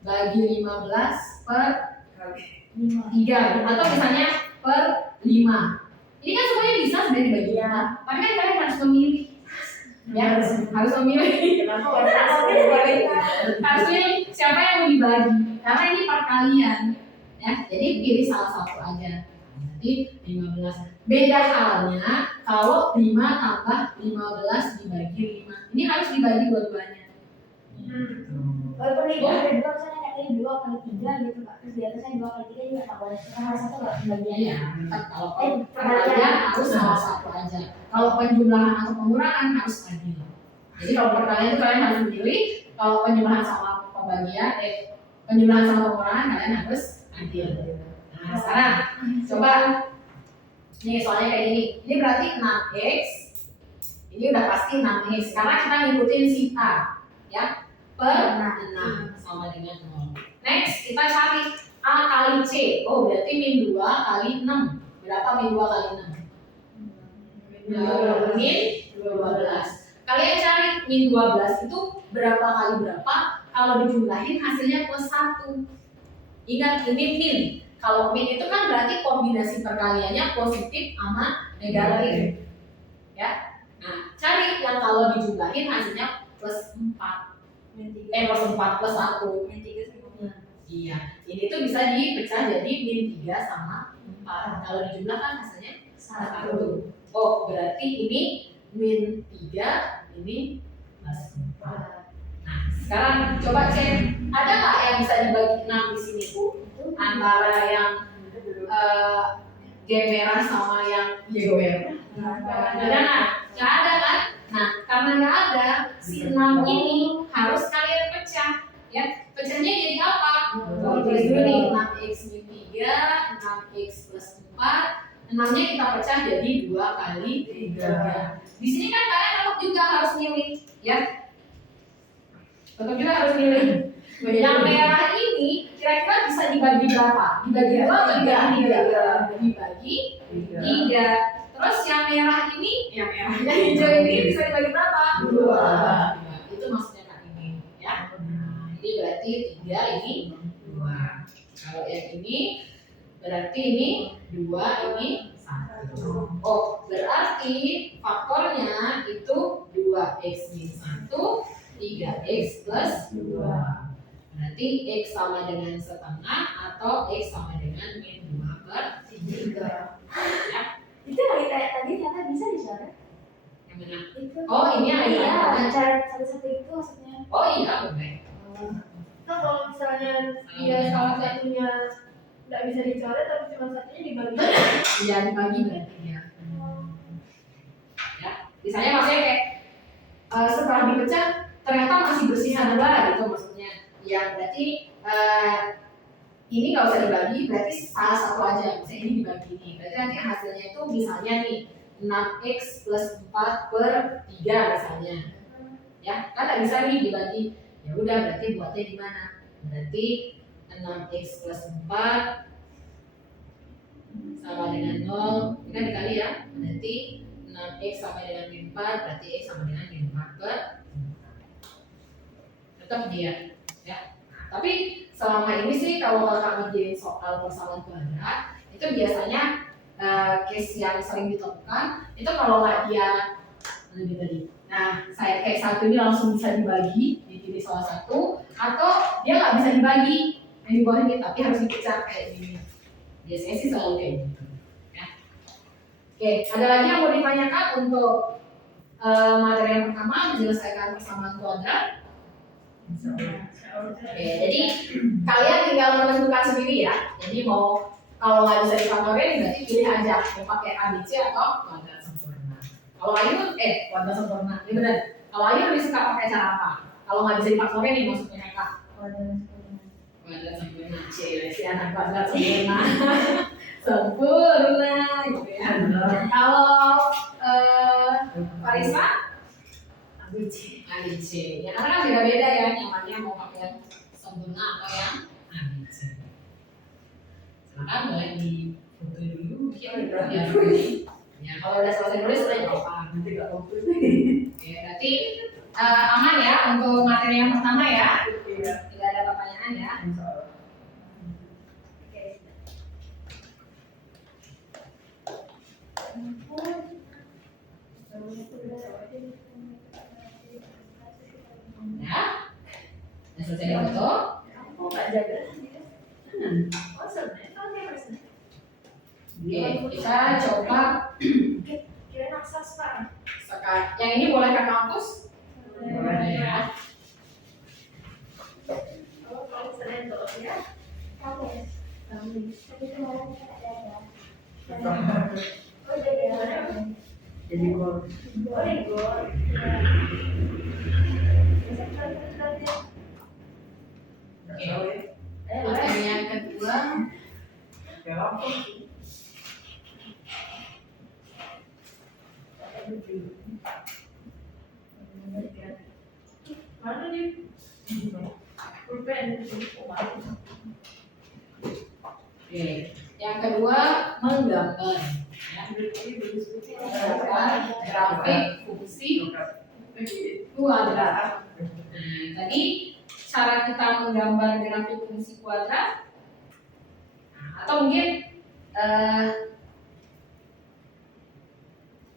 bagi 15 per 3, atau misalnya per 5. Ini kan semuanya bisa sudah dibagi ya. Tapi kan kalian harus memilih. Ya, harus memilih. Harus milih siapa yang mau dibagi. Karena ini perkalian. Ya, jadi pilih salah satu aja. Nanti 15. Beda halnya kalau 5 tambah 15 dibagi 5. Ini harus dibagi dua-duanya. Walaupun ini ada 2, misalnya kayak ini 2 kali 3 gitu Kak. Terus di atasnya 2 kali 3 juga tak boleh. Kita harus satu nggak pembagiannya. Iya, tetap kalau perkalian harus salah satu aja. Kalau penjumlahan atau pengurangan harus adil. Jadi kalau perkalian itu kalian harus memilih. Kalau penjumlahan sama pembagian, penjumlahan sama pengurangan kalian harus adil. Nah sekarang coba nih soalnya kayak gini. Ini berarti 6x. Ini udah pasti 6x karena kita ngikutin si A ya per 6 sama dengan 0. Next kita cari A kali C. Oh berarti min 2 kali 6. Berapa min 2 kali 6? Min 12. Kalian cari min 12 itu berapa kali berapa? Kalau dijumlahin hasilnya plus 1. Ingat ini min. Kalau min itu kan berarti kombinasi perkaliannya positif sama negatif. Ya. Nah, cari yang kalau dijumlahin hasilnya plus 4. Plus 4 plus 1. Iya. Ini tuh bisa dipecah jadi min 3 sama 4. Kalau dijumlahkan hasilnya 1. Oh, berarti ini min 3, ini plus 4. Nah, sekarang coba cek ada nggak yang bisa dibagi 6 di sini Bu? Antara yang G merah sama yang hijau merah. Ada nggak? Nggak ada kan? Nah, karena nggak ada, si 6 ini harus kalian pecah. Ya, pecahnya jadi apa? Kalau tulis dulu nih, 6x min 3, 6x plus 4. 6-nya kita pecah jadi 2 kali 3. Di sini kan kalian tetap juga harus milih, ya. Tetap juga harus milih. Yang merah ini kira-kira bisa dibagi berapa? Dibagi 2 atau dibagi 3? Dibagi 3. Terus yang merah ini, yang merahnya hijau ini bisa dibagi berapa? 2. Itu maksudnya Kak ini, ya. Nah, ini berarti 3, ini 2. Kalau yang ini berarti ini 2, ini 1. Oh, berarti faktornya itu 2x min 1, 3x plus 2. Berarti x sama dengan setengah atau x sama dengan min 2 per 3. Ya. Itu lagi kayak tadi ternyata bisa dicoret. Yang mana? Itu. Oh, ini lagi. Iya, cara satu-satu itu maksudnya. Oh iya, boleh. Kan kalau misalnya dia salah satunya nggak bisa dicoret tapi cuma satunya dibagi. Iya, dibagi berarti ya. Ya, misalnya maksudnya kayak setelah dipecah ternyata masih bersisa 2 gitu maksudnya. Ya berarti ini nggak usah dibagi, berarti salah satu aja. Misalnya ini dibagi nih, berarti nanti hasilnya itu misalnya nih 6x plus 4 per 3 misalnya. Ya, kan nggak bisa nih dibagi. Ya udah berarti buatnya di mana? Berarti 6x plus 4 sama dengan 0. Ini kan dikali ya. Berarti 6x sama dengan min 4, berarti x sama dengan min 4 per 4. Tetap dia. Ya. Nah, tapi selama ini sih kalau kakak ngerjain soal persamaan kuadrat itu biasanya case yang sering ditemukan itu kalau nggak dia lebih tadi. Nah, saya kayak satu ini langsung bisa dibagi, dipilih salah satu, atau dia nggak bisa dibagi, yang di bawah ini tapi harus dipecah kayak gini. Biasanya sih selalu kayak gitu. Ya. Oke, ada lagi yang mau ditanyakan untuk materi yang pertama menyelesaikan persamaan kuadrat? Oke, jadi kalian tinggal menentukan sendiri ya. Jadi mau kalau nggak bisa difaktorin berarti pilih aja mau pakai ABC atau kuadrat sempurna. Kalau Ayu kuadrat sempurna, ini benar. Kalau Ayu lebih suka pakai cara apa? Kalau nggak bisa difaktorin nih maksudnya Kak? Kuadrat sempurna. Si anak kuadrat sempurna. Sempurna gitu ya. Kalau Farisa ABC. Ya karena kan beda-beda ya, yang mana mau pakai sempurna atau yang ABC. Silakan boleh di foto dulu. Ya kalau udah selesai nulis udah apa? Nanti nggak foto. Oke, berarti aman ya untuk materi yang pertama ya. Tidak ada pertanyaan ya. Ya, udah selesai foto. Aku nggak jaga sendiri. Oh sebenarnya kalau kayak presentasi. Oke, kita coba Kira naksa sekarang. sekarang. Yang ini boleh ke kampus? Boleh ya. Kalau misalnya tuh ya. Kamu. Tapi kemarin ada. Oh jadi mana? Jadi gol. Oh di gor. Oke. fungsi. Mana nih? Pulpen Oke. Yang kedua menggambar. Ya. Menggambar grafik fungsi kuadrat. Nah, tadi cara kita menggambar grafik fungsi kuadrat, atau mungkin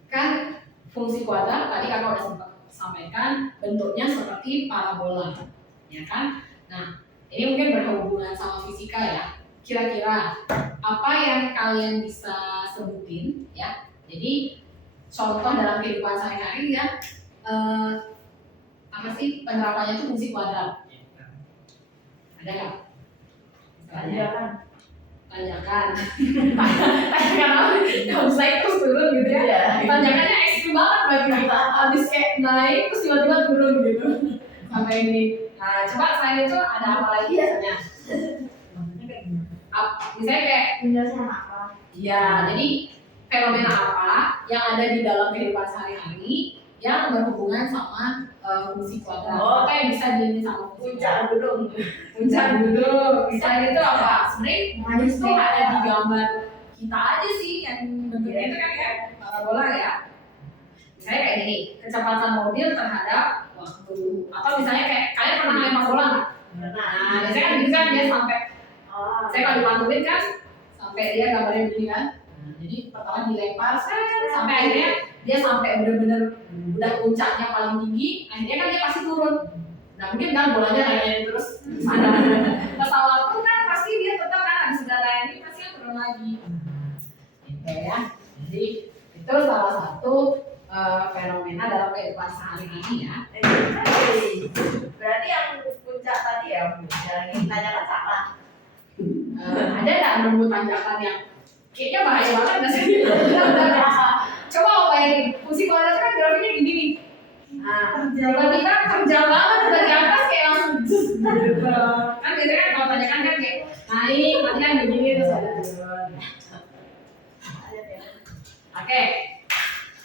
kan fungsi kuadrat tadi kakak udah sempat sampaikan bentuknya seperti parabola, ya kan? Nah, ini mungkin berhubungan sama fisika ya. Kira-kira apa yang kalian bisa sebutin ya? Jadi contoh dalam kehidupan sehari-hari ya, apa sih penerapannya itu fungsi kuadrat? Ada nggak? tanjakan. Tanjakan apa? Nggak bisa terus turun gitu ya. Tanjakannya ekstrim banget berarti. Habis kayak naik terus tiba-tiba turun gitu. Sampai ini. Nah, coba selain itu ada apa lagi biasanya? Misalnya kayak Penjelasan apa? ya, jadi fenomena apa yang ada di dalam kehidupan sehari-hari yang berhubungan sama fungsi kuadrat. Oh. Apa yang bisa diini sama fungsi Puncak gunung. puncak gunung. Misalnya itu apa? Sebenarnya itu ada di gambar kita aja sih yang bentuknya itu kan kayak parabola ya. Misalnya kayak gini, kecepatan mobil terhadap waktu. Atau misalnya kayak kalian pernah lempar bola nggak? Nah, biasanya kan gitu kan dia sampai, saya kalau dipantulin kan sampai dia gambarnya begini kan. Nah, jadi pertama dilempar sampai akhirnya dia sampai bener-bener udah puncaknya paling tinggi, akhirnya kan dia pasti turun. Nah mungkin kan bolanya naik terus sana. Pesawat pun kan pasti dia tetap kan habis sudah naik pasti kan turun lagi. Gitu ya. Jadi itu salah satu fenomena dalam kehidupan sehari-hari ya. Berarti yang puncak tadi ya, yang ditanyakan salah. Ada nggak nemu tanjakan yang kayaknya bahaya banget nggak sih? Coba lo bayangin, fungsi kuadrat kan grafiknya gini nih. Nah, tiba-tiba terjal banget dari atas kayak langsung gitu. Kan biasanya kan kalau tanjakan kan kayak naik, nanti kan begini terus ada turun. Oke.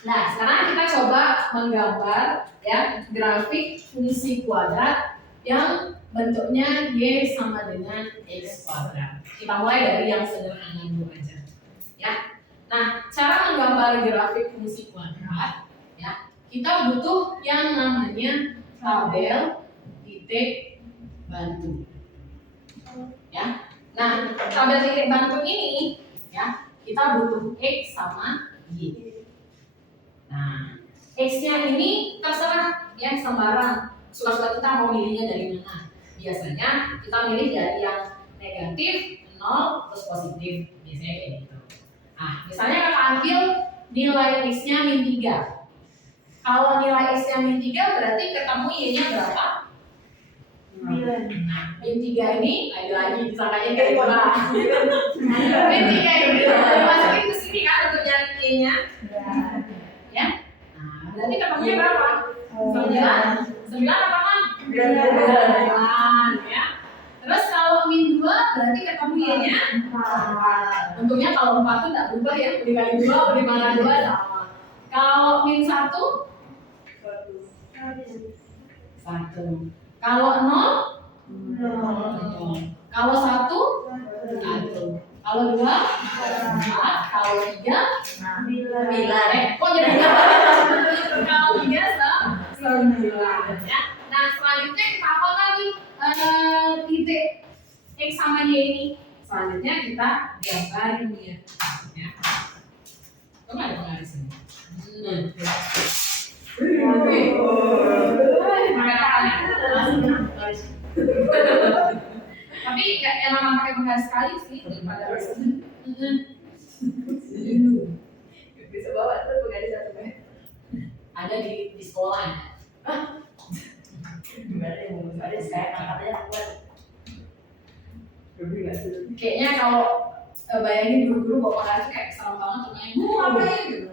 Nah, sekarang kita coba menggambar ya grafik fungsi kuadrat yang bentuknya y sama dengan x kuadrat. Kita mulai dari yang sederhana dulu aja. Ya. Nah, cara menggambar grafik fungsi kuadrat ya, kita butuh yang namanya tabel titik bantu. Ya. Nah, tabel titik bantu ini ya, kita butuh x sama y. Nah, x-nya ini terserah ya, sembarang. Suka-suka kita mau milihnya dari mana. Biasanya kita milih dari yang negatif, 0, terus positif. Biasanya kayak gitu. Nah, misalnya kakak ambil nilai x-nya min 3. Kalau nilai x-nya min 3 berarti ketemu y-nya berapa? Nah, min 3 ini lagi-lagi disangkanya kayak gimana? Min 3 ini dimasukin ke sini kan untuk nyari y-nya. Ya. Nah, berarti ketemunya berapa? 9. 9 apa kan? 9 ya. Terus kalau min 2 berarti ketemu y-nya 4. Untungnya kalau 4 itu tidak berubah ya, dikali 2 atau dimana 2 sama. Kalau min 1 1. Kalau 0 0. Kalau 1 1. Kalau 2 4. Kalau 3 9. Kok jadi kalau 3 9 ya. Nah, selanjutnya kita apa lagi? Titik x sama y ini. Selanjutnya kita gambarin ya. Kok nggak ada penggaris ini? Tapi nggak emang pakai penggaris sekali sih daripada Bisa bawa tuh penggaris satu kan? ada di sekolah. Gimana ya, ada saya angkatnya kuat. Kayaknya kalau bayangin guru-guru bawa penggaris tuh kayak serem banget tuh main. Apa ya gitu?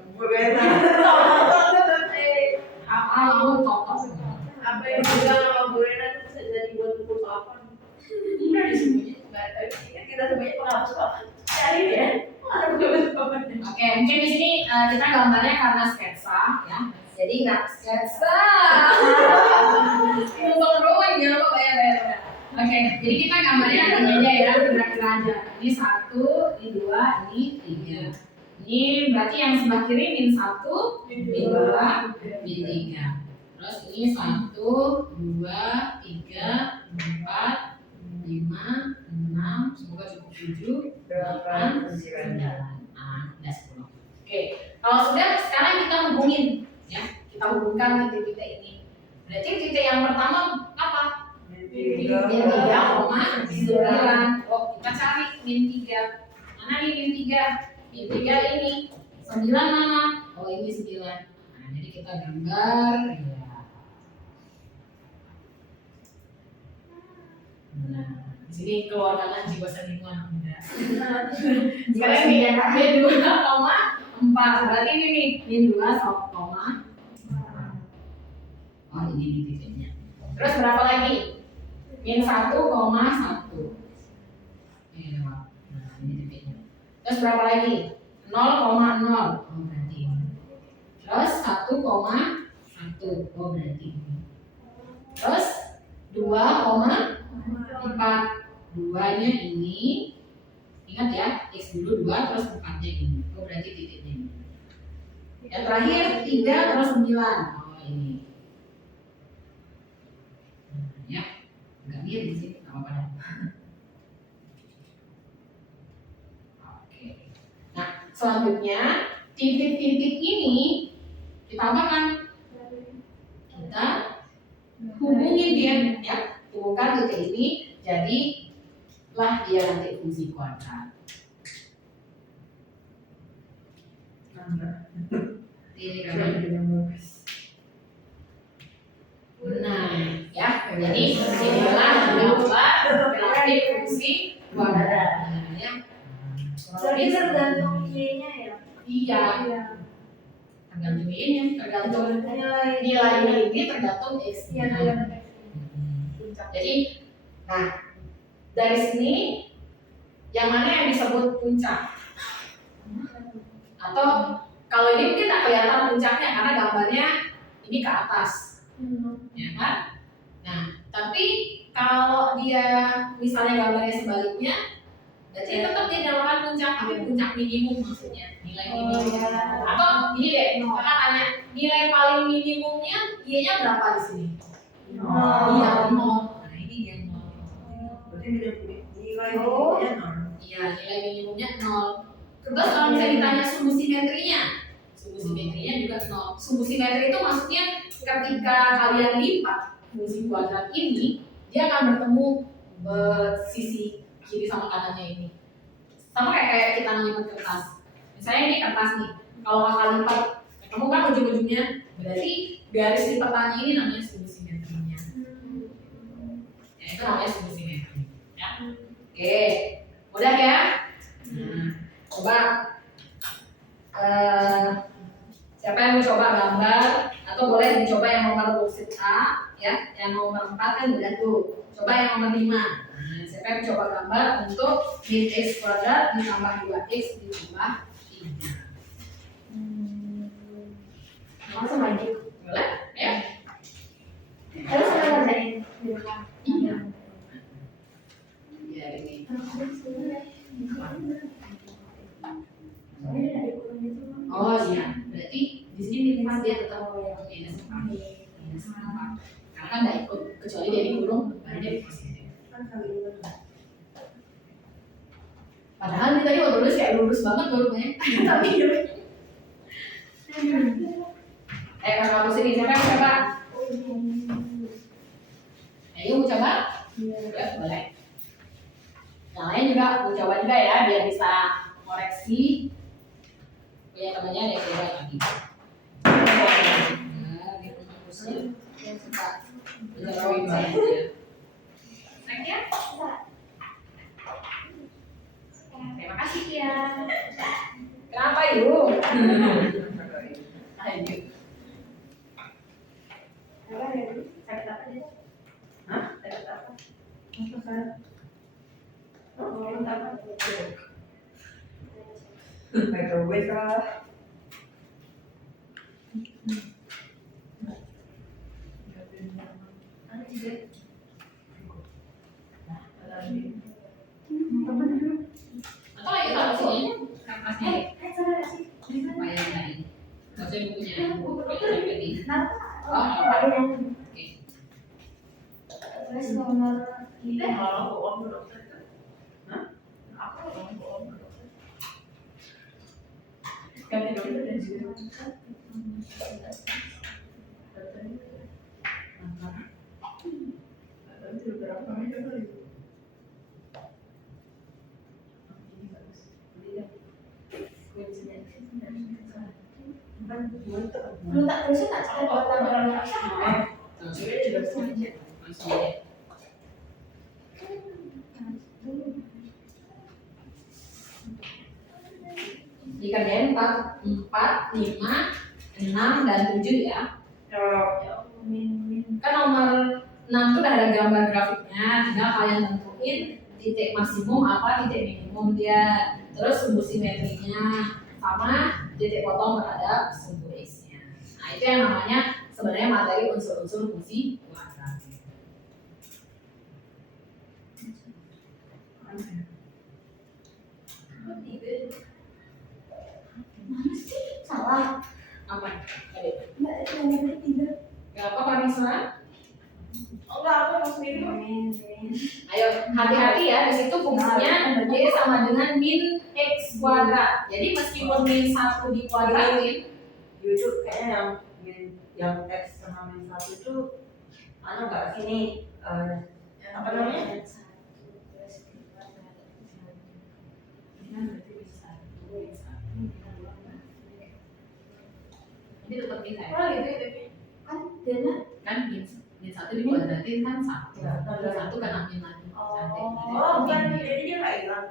Apa lu tonton? Apa yang bilang sama Bu Rena tuh bisa jadi buat buku apa? Udah disembunyi. Nggak tahu sih, kan kita semuanya penghapus kok. Cari ini ya. Oke, mungkin di sini kita gambarnya karena sketsa ya. Jadi nggak sketsa. Untuk ruang jangan lupa bayar. Oke, jadi kita gambarnya ini aja ya, kira-kira aja. Ini 1, ini 2, ini 3. Ini berarti yang sebelah kiri min 1, min 2, min 3. Terus ini 1, 2, 3, 4, 5, 6, semoga cukup 7, 8, 9. Nah, udah 10. Oke, kalau sudah sekarang kita hubungin ya, kita hubungkan titik-titik ini. Berarti titik yang pertama apa? Min 3,9. Oh, kita cari min 3. Mana nih min 3? Min 3 ini. 9 mana? Oh, ini 9. Nah, jadi kita gambar ya. Nah, di sini keluarkanlah jiwa seniman muda. Sekarang ini ya, min 2,4. Berarti ini nih, min 2, oh ini titiknya. Terus berapa lagi? Min 1,1. Iya, nah ini titiknya. Terus berapa lagi? 0,0. Oh berarti ini. Terus 1,1. Oh berarti ini. Terus 2,4. 2-nya ini. Ingat ya, X dulu 2 terus 4-nya ini. Oh berarti titiknya ini. Yang terakhir 3 terus 9. Oh ini. Ya, nggak mirip sih, nggak apa-apa. Oke. Nah, selanjutnya titik-titik ini kita apakan? Kita hubungin dia, ya. Hubungkan titik ini, jadilah dia nanti fungsi kuadrat. Ini kan. Nah, ya, jadi inilah gambar grafik fungsi kuadrat. Ya. Jadi tergantung Y-nya ya. Iya, tergantung ini, tergantung nilai ini tergantung X-nya. Jadi, nah dari sini yang mana yang disebut puncak? Atau kalau ini mungkin tak kelihatan puncaknya karena gambarnya ini ke atas. Ya kan? Nah, tapi kalau dia misalnya gambarnya sebaliknya, berarti tetap dia dinamakan puncak, tapi puncak minimum maksudnya, nilai minimum. Atau ini deh, kakak tanya, nilai paling minimumnya Y-nya berapa di sini? Iya, 0. Nah, ini dia 0. Berarti nilai minimumnya 0. Iya, nilai minimumnya 0. Terus kalau misalnya ditanya sumbu simetrinya, sumbu simetrinya juga 0. Sumbu simetri itu maksudnya ketika kalian lipat fungsi kuadrat ini, dia akan bertemu sisi kiri sama kanannya ini. Sama kayak kita ngelipat kertas. Misalnya ini kertas nih, kalau kakak lipat, kamu kan ujung-ujungnya, berarti garis lipatannya ini namanya sumbu simetrinya. Ya, itu namanya sumbu simetri. Ya. Oke, udah ya. Nah, coba siapa yang mau coba gambar atau boleh dicoba yang nomor worksheet A ya, yang nomor 4 kan udah tuh. Coba yang nomor 5. Nah, siapa yang coba gambar untuk min X kuadrat ditambah 2X ditambah 3. Langsung aja. Boleh? Ya. Terus kita kerjain di depan. Iya. Ya ini. Oh iya, berarti di sini minus dia tetap minus 4. Minus 4. Karena kan nggak ikut, kecuali dia dikurung, baru dia positif. Padahal dia tadi waktu lulus kayak lurus banget hurufnya, tapi kakak sini siapa yang coba? Ayo mau coba? Ya, boleh. Yang lain juga mau coba juga ya, biar bisa koreksi. Ya temannya ada yang coba lagi. Nah, biar fokusnya yang suka menjauhin saya. Baik ya? Terima kasih ya. Kenapa yuk? Ayo. Apa ya? Sakit apa dia? Hah? Sakit apa? Apa kan? Oh, apa? Microwave kah? Atau lagi tahu sih kertasnya Saudara sih. supaya nggak ini. Maksudnya bukunya. Ada yang terus nomor kita belum tak terus tak cari orang orang Langsung aja. Dikerjain 4, 5, 6, dan 7 ya. Kan nomor 6 tuh udah ada gambar grafiknya, tinggal kalian tentuin titik maksimum apa, titik minimum dia, terus sumbu simetrinya, sama titik potong terhadap sumbu X-nya. Nah itu yang namanya sebenarnya materi unsur-unsur fungsi kuadrat. mana sih salah Apa? enggak itu yang ketiga Gak apa Marisa? enggak aku mau sendiri Ayo hati-hati ya, di situ fungsinya Y sama dengan min X kuadrat. Jadi meskipun min 1 dikuadratin, Itu kayaknya yang X sama min 1 itu anu nggak sini apa namanya? ini tetap min saya. oh gitu itu kan dana Kan min 1 dikuadratin kan 1. Ya, Min 1 kan min lagi. Oh, bukan, jadi dia nggak hilang.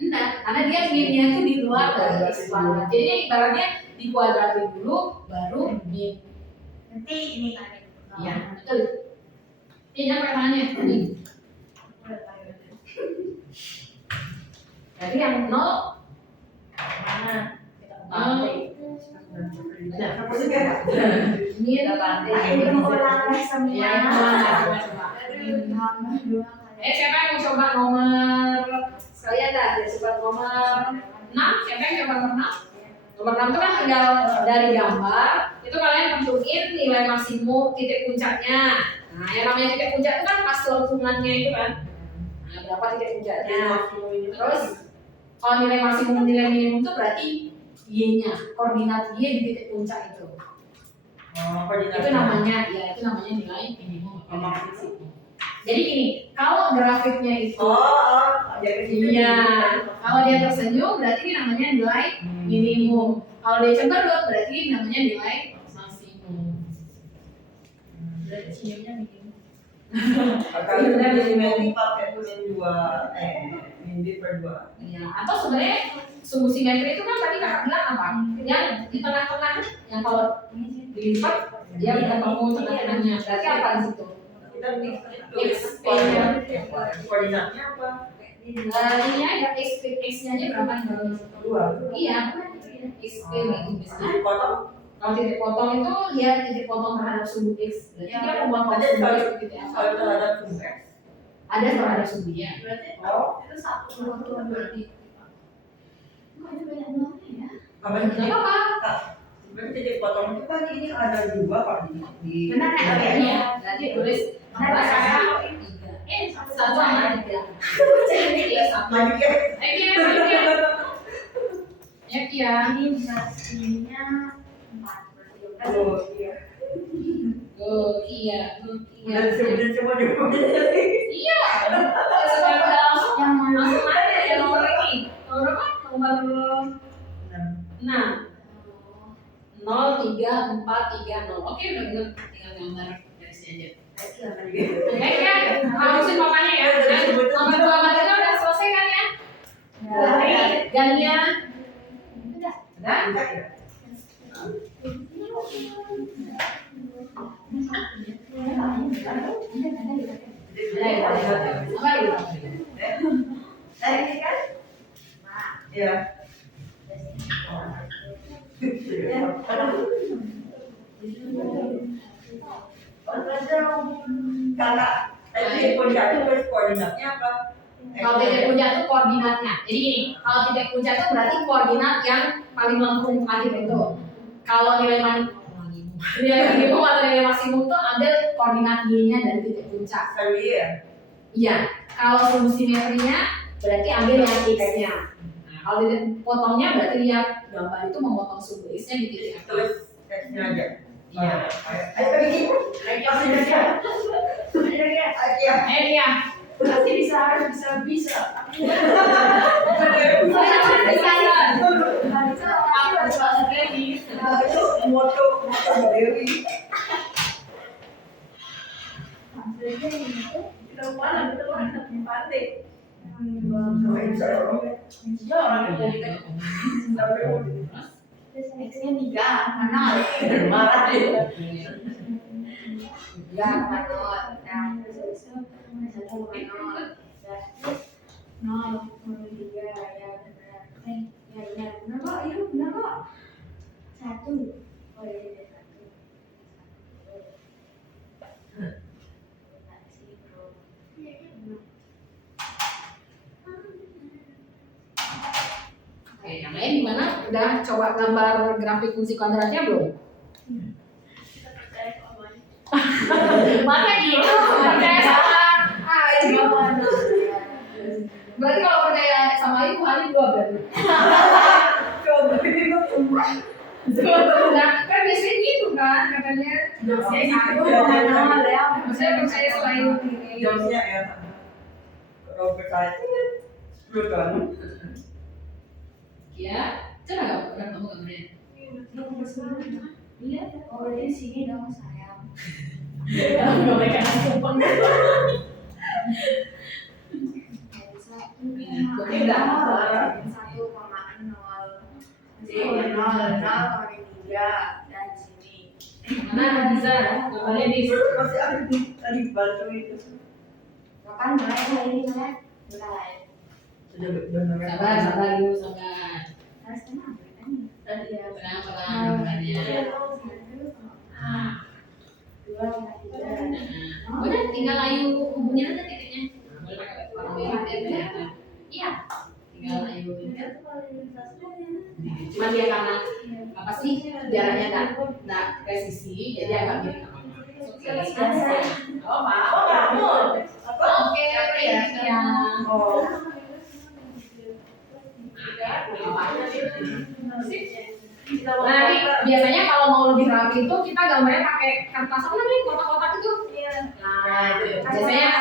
Enggak, karena dia minnya itu di luar dari X kuadrat. Jadi ibaratnya dikuadratin dulu, baru min. nanti ini kan Iya, betul. Ini apa pertanyaannya? Jadi yang 0 mana Nah, Maksudnya min itu mau ulang semua ya, coba. Siapa yang mau coba nomor sekalian dah, dia coba nomor 6, siapa yang coba nomor 6? Nomor 6 itu kan tinggal dari gambar, itu kalian tentuin nilai maksimum titik puncaknya. Nah, yang namanya titik puncak itu kan pas lengkungannya itu kan. Nah, berapa titik puncaknya? Terus kalau nilai maksimum nilai minimum itu berarti Y-nya, koordinat Y di titik puncak itu. Itu namanya, ya itu namanya nilai minimum. Jadi gini, kalau grafiknya itu iya, kalau dia tersenyum berarti ini namanya nilai minimum. Kalau dia cemberut berarti ini namanya nilai maksimum. Berarti senyumnya minimum. Kalau kita di min pakai min 2 min B per 2. Iya, atau sebenarnya sumbu simetri itu kan tadi kakak bilang apa? Yang di tengah-tengah, yang kalau dilipat dia ketemu tengah-tengahnya. Berarti apa di situ? Kita X P-nya. koordinatnya apa? Ini ya X-nya aja berapa nih kalau 2. Iya, X P itu biasanya. Potong. Kalau titik potong itu dia titik potong terhadap sumbu X. Berarti dia memotong Ada sumbu kalau X gitu ya. kalau terhadap sumbu X. Ada terhadap sumbunya. berarti Oh, itu satu berarti kok itu banyak nolnya ya apa Gak ini? apa-apa. Berarti titik potong itu kan ini ada 2 Pak di benar ya Iya, berarti tulis Benar, sama Kak. 3. Satu sama 3. Jadi satu. Maju ya. Ya, ya. ini versinya 4 berarti Oh, iya. Iya. Udah disebutin semua di Iya. Sebenarnya langsung yang mana langsung ada ya nomor ini. Nomor apa? Nomor 6. 0, 3, 4, 3, 0. Oke, udah bener. Tinggal gambar garisnya aja. Ya, halusin papanya ya. Nomor 2 sama 3 udah selesai kan ya? Gantian. udah Udah? Apa lagi? Ya. Kakak, titik puncak itu terus koordinatnya apa? Kalau titik puncak itu koordinatnya. Jadi gini, kalau titik puncak itu berarti koordinat yang paling lengkung terakhir itu. Kalau nilai minimum atau nilai maksimum itu ambil koordinat y-nya dari titik puncak. Sorry ya. Iya. Kalau sumbu simetrinya berarti ambil yang x-nya. Nah, kalau titik potongnya berarti lihat gambar itu memotong sumbu x-nya di titik apa. Terus X-nya aja. Iya. Ayo pergi. Ayo. Iya. Berarti harus bisa. Moto Dewi. X-nya 3, mana? Marah deh. Ya, manot. Nah, terus satu manot. Nol, 3, ya benar. Ya, benar kok, itu benar kok. 1. Oh iya, 1. Oke, yang lain gimana? Udah coba gambar grafik fungsi kuadratnya belum? Kita percaya sama Masa gitu? Percaya sama berarti kalau percaya sama ibu hari 2 berarti. Nah, kan biasanya gitu kan katanya. Jokesnya Satu, gitu. nol, ya. Maksudnya percaya selain ini. Jokesnya ya. Kalau percaya 10 tahun. Ya, coba nggak pernah kamu gambarnya? Iya, oh di sini dong sayang. Nggak boleh kayak tumpeng. Oke, udah. 1,0. Jadi 0,3 dan sini. Mana bisa gambarnya di Masih ada tadi bantu itu. Kapan mulai ini mulai? Mulai. Sudah benar. sabar dulu sabar. Harus tenang, kan? Tenang gambarnya. Nah, 2,3. udah tinggal ayu hubungin aja titiknya. Boleh pakai warna merah biar kelihatan. Iya, tinggal ayu. Cuma dia karena apa sih jaraknya nggak presisi, jadi agak miring. Oh, maaf. Oh, kamu. Oke, ya. Oh. Nah, biasanya kalau mau lebih rapi itu kita gambarnya pakai kertas apa namanya kotak-kotak itu. Nah, itu ya.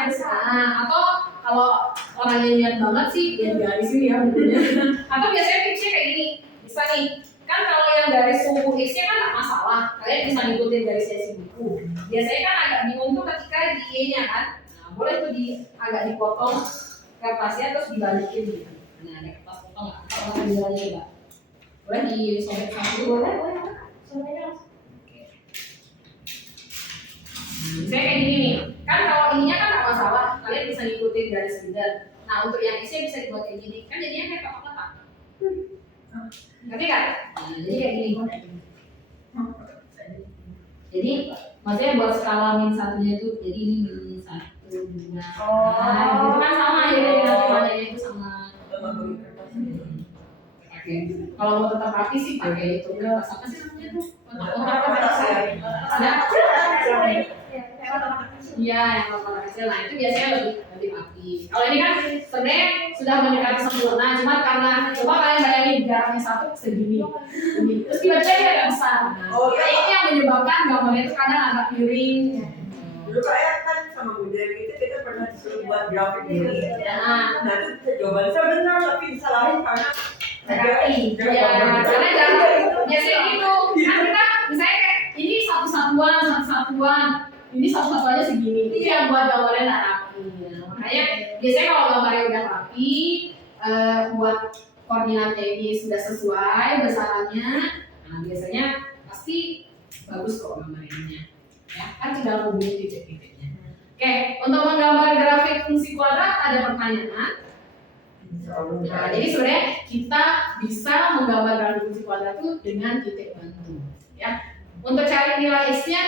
biasanya atau kalau orang yang niat banget sih ya garis ini ya bukunya. Atau biasanya tipsnya kayak gini, bisa nih. Kan kalau yang garis suku X-nya kan tak masalah, kalian bisa ngikutin garisnya si buku. Biasanya kan agak bingung tuh ketika di Y-nya kan. Nah, boleh tuh agak dipotong kertasnya terus dibalikin gitu. Nah, ada kertas potong nggak? Kalau kendalanya enggak? Boleh disobek satu. Boleh. Soalnya Misalnya kayak gini nih, kan kalau ininya kan nggak masalah, kalian bisa ngikutin garis bidar. Nah untuk yang X-nya bisa dibuat kayak gini, kan jadinya kayak kotak-kotak. Ngerti kan? Nah, jadi kayak gini. Jadi maksudnya buat skala min satunya itu, jadi ini min 1, 2. Nah, itu kan sama ya, nanti wadahnya itu sama. Kalau mau tetap rapi sih pakai itu kertas apa sih namanya tuh? Iya, yang kotak kecil. Nah itu biasanya lebih rapi. Kalau ini kan sebenarnya sudah mendekati sempurna, cuma karena coba kalian bayangin jaraknya 1 segini, terus tiba-tiba dia agak besar. Oh, iya. Ini yang menyebabkan gambarnya itu kadang agak miring. Dulu kayak kan sama Bunda gitu kita pernah disuruh buat grafik ini. Nah, Nah itu jawaban saya benar tapi disalahin karena rapi. Ya, karena jarak biasanya gitu. Kan kita misalnya kayak ini satu-satuan, ini satu-satu aja segini. Itu yang buat gambarnya nggak rapi. Nah, makanya biasanya kalau gambarnya udah rapi, buat koordinatnya ini sudah sesuai besarannya, nah biasanya pasti bagus kok gambarnya. Ya, kan tinggal hubungin titik-titiknya. Oke, untuk menggambar grafik fungsi kuadrat ada pertanyaan. Nah, jadi sebenarnya kita bisa menggambar grafik fungsi kuadrat itu dengan titik bantu. Untuk cari nilai X-nya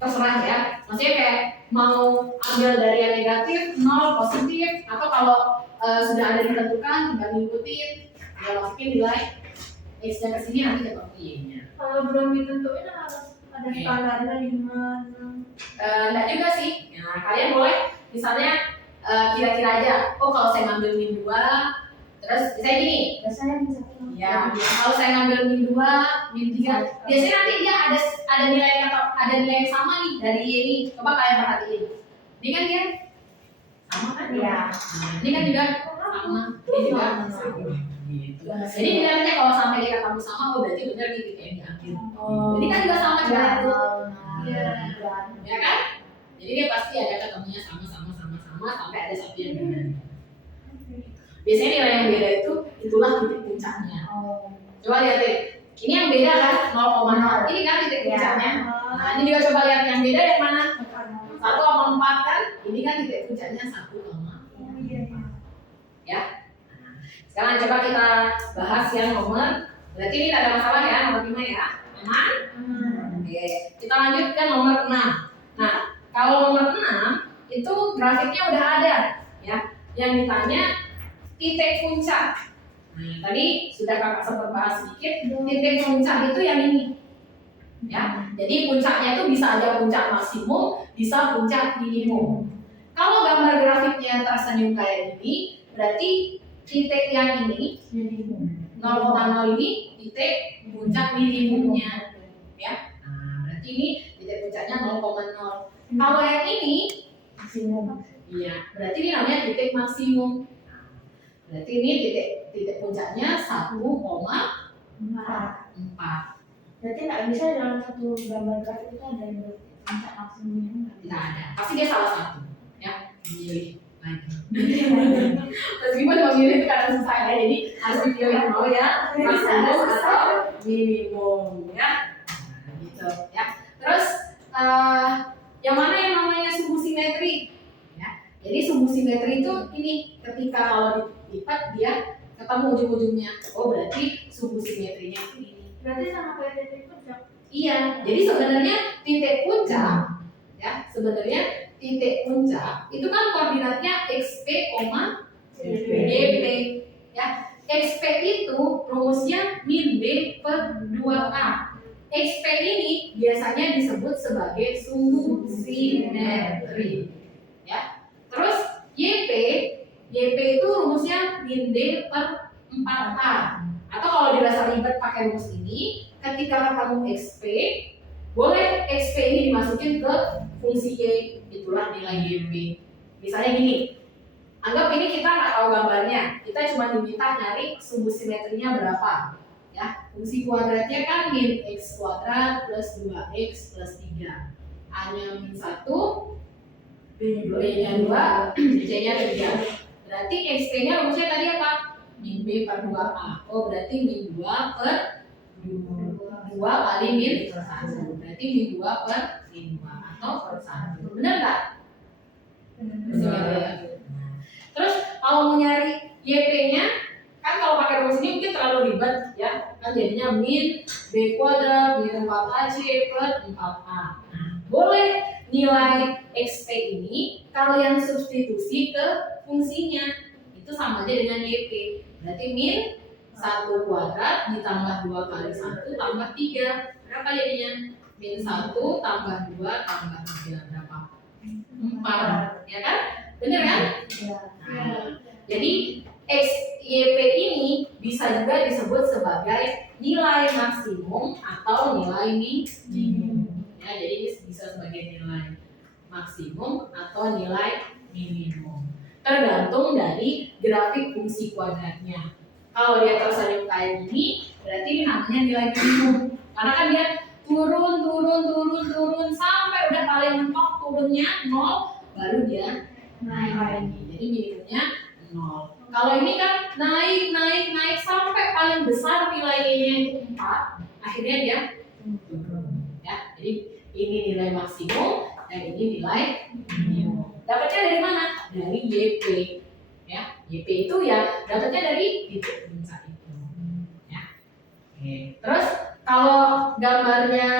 terserah ya. Maksudnya kayak mau ambil dari yang negatif, 0, positif, atau kalau sudah ada ditentukan tinggal ngikutin, tinggal masukin nilai X-nya ke sini nanti dapat Y-nya. Kalau belum ditentuin harus ada Oke. standarnya di mana? Enggak juga sih. Nah, kalian boleh misalnya kira-kira aja. Oh, kalau saya ngambil min 2, terus misalnya gini. Biasanya bisa satu. Ya, kalau saya ngambil min 2, min 3, biasanya nanti dia ada nilai yang sama nih dari Y ini. Coba kalian perhatiin. Ini kan dia sama kan? Iya. Nah, ini kan juga sama. Ini juga sama. Gitu. Jadi nilainya kalau sampai dia ketemu sama, oh berarti benar nih titik yang diambil. Ini kan juga sama juga tuh. Iya. Ya kan? Jadi dia pasti ada ketemunya sama sampai ada satu yang benar. Biasanya nilai yang beda itu itulah titik puncaknya. Coba lihat deh. Ini yang beda kan 0,0. Ini kan titik puncaknya. Nah, ini juga coba lihat yang beda yang mana? 1,4 kan? Ini kan titik puncaknya 1, ya. Sekarang coba kita bahas yang nomor. Berarti ini tidak ada masalah ya, nomor 5 ya. Aman? Oke. Kita lanjut ke nomor 6. Nah, kalau nomor 6 itu grafiknya udah ada ya. Yang ditanya titik puncak. Nah, tadi sudah kakak sempat bahas sedikit. Titik puncak itu yang ini. Ya. Jadi puncaknya itu bisa aja puncak maksimum, bisa puncak minimum. Kalau gambar grafiknya tersenyum kayak gini, berarti titik yang ini 0,0 ini titik puncak minimumnya. Ya. Nah, berarti ini titik puncaknya 0,0. Kalau yang ini Maksimum. iya, berarti ini namanya titik maksimum. Berarti ini titik puncaknya 1,4. Berarti nggak bisa dalam satu gambar grafik itu ada yang puncak maksimumnya. Tidak ada. Pasti dia salah satu. Ya, pilih lagi. Meskipun memilih itu kadang susah ya, jadi harus dipilih mau ya maksimum atau minimum ya. Nah, gitu ya. Terus yang mana yang namanya sumbu simetri? Ya. Jadi sumbu simetri itu ini ketika kalau dilipat dia ketemu ujung-ujungnya. Oh berarti sumbu simetrinya itu ini. Berarti sama kayak titik puncak. Iya. Jadi sebenarnya titik puncak ya sebenarnya titik puncak itu kan koordinatnya xp, YP ya. XP itu rumusnya min B per 2A. XP ini biasanya disebut sebagai sumbu simetri ya. Terus YP itu rumusnya min D per 4A. Atau kalau dirasa ribet pakai rumus ini, ketika ketemu XP boleh XP ini dimasukin ke fungsi Y, itulah nilai YP. Misalnya gini, anggap ini kita nggak tahu gambarnya, kita cuma diminta nyari sumbu simetrinya berapa. Ya, fungsi kuadratnya kan min x kuadrat plus 2x plus 3. A-nya min 1, B-nya 2, C-nya 3. Berarti XP-nya rumusnya tadi apa? Min B per 2A. Oh, berarti min 2 per 2 kali min 1. Berarti min 2 per min 2 atau per 1. Benar nggak? Terus kalau mau nyari YP-nya, kan kalau pakai rumus ini mungkin terlalu ribet ya. Kan jadinya min B kuadrat min 4AC per 4A. Boleh nilai XP ini kalian substitusi ke fungsinya. Itu sama aja dengan YP. Berarti min 1 kuadrat ditambah 2 kali 1 tambah 3. Berapa jadinya? Min 1 tambah 2 tambah 3 berapa? 4. Ya kan? Bener kan? Nah, jadi YP ini bisa juga disebut sebagai nilai maksimum atau nilai minimum. Ya, jadi bisa sebagai nilai maksimum atau nilai minimum. Tergantung dari grafik fungsi kuadratnya. Kalau dia tersenyum kayak gini, berarti ini namanya nilai minimum. Karena kan dia turun sampai udah paling mentok turunnya 0, baru dia naik lagi. Jadi minimumnya 0. Kalau ini kan naik sampai paling besar nilainya itu 4, akhirnya dia turun. Ya, jadi ini nilai maksimum dan ini nilai minimum. Dapatnya dari mana? Dari YP. Ya, YP itu ya dapatnya dari titik puncak itu. Ya. Oke. Terus Kalau gambarnya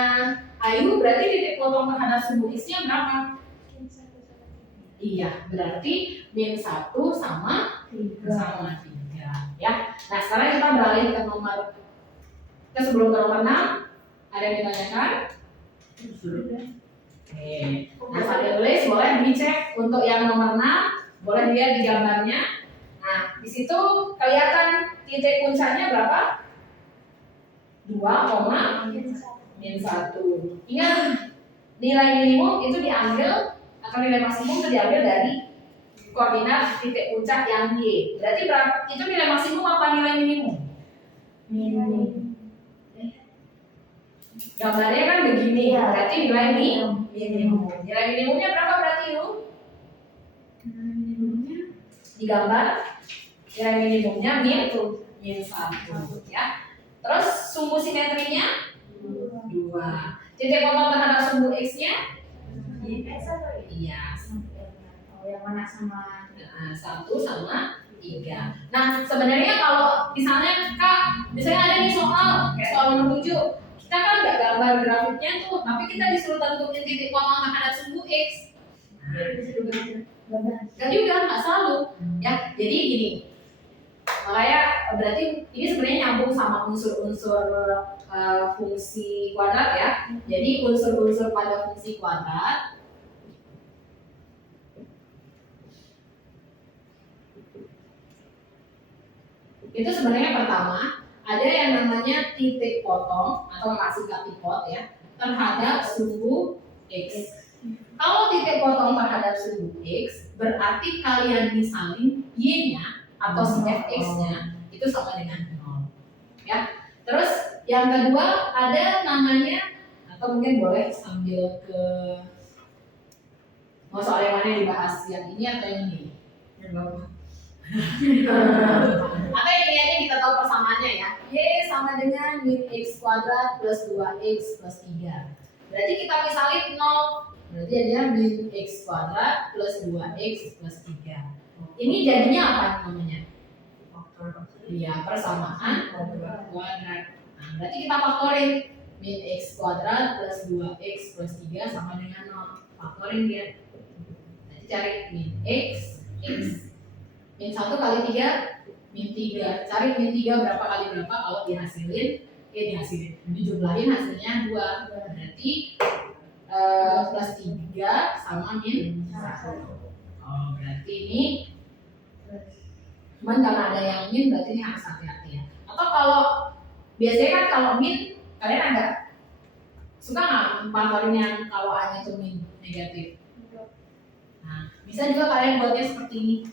Ayu berarti titik potong terhadap sumbu X-nya berapa? Iya, berarti min 1 sama 3 ya. Nah, sekarang kita beralih ke nomor sebelum ke nomor 6. Ada yang ditanyakan? Oke. Nah, sambil tulis boleh dicek untuk yang nomor 6, boleh dilihat di gambarnya. Nah, di situ kelihatan titik puncaknya berapa? 2, min 1. Ingat, nilai minimum itu diambil atau nilai maksimum itu diambil dari koordinat titik puncak yang Y. Berarti berapa? Itu nilai maksimum apa nilai minimum? Gambarnya kan begini, berarti nilai minimum. Nilai minimumnya berapa berarti yuk? Di gambar nilai minimumnya min 1 ya. Terus sumbu simetrinya 2. Titik potong terhadap sumbu X-nya? Iya. Yang mana sama 1 sama 3. Nah, sebenarnya kalau misalnya Kak, misalnya ada nih soal kayak soal nomor 7, kita kan nggak gambar grafiknya tuh, tapi kita disuruh tentuin titik potong terhadap sumbu X. Kan juga nggak selalu, ya. Jadi gini, makanya berarti ini sebenarnya nyambung sama unsur-unsur fungsi kuadrat ya. Jadi unsur-unsur pada fungsi kuadrat itu sebenarnya pertama ada yang namanya titik potong atau kasih tipot ya terhadap sumbu X. Kalau titik potong terhadap sumbu X berarti kalian misalin Y-nya atau si fx-nya itu sama dengan 0 ya. Terus yang kedua ada namanya, atau mungkin boleh sambil ke mau soal yang mana yang dibahas, yang ini atau yang ini? Atau yang ini aja kita tahu persamaannya ya. Y sama dengan min x kuadrat plus 2x plus 3. Berarti kita misalin 0, berarti ada min x kuadrat plus 2x plus 3. Ini jadinya apa namanya? Iya, persamaan kuadrat. Nah, berarti kita faktorin min x kuadrat plus 2x plus 3 sama dengan 0. Faktorin dia. Nanti cari min x min 1 kali 3 min 3. Cari min 3 berapa kali berapa kalau dijumlahin hasilnya 2. Berarti plus 3 sama min 1. Oh, berarti ini cuman karena ada yang min berarti ini harus hati-hati ya. Atau kalau biasanya kan kalau min kalian agak suka nggak faktorin yang kalau A-nya itu min negatif. Nah, bisa juga kalian buatnya seperti ini.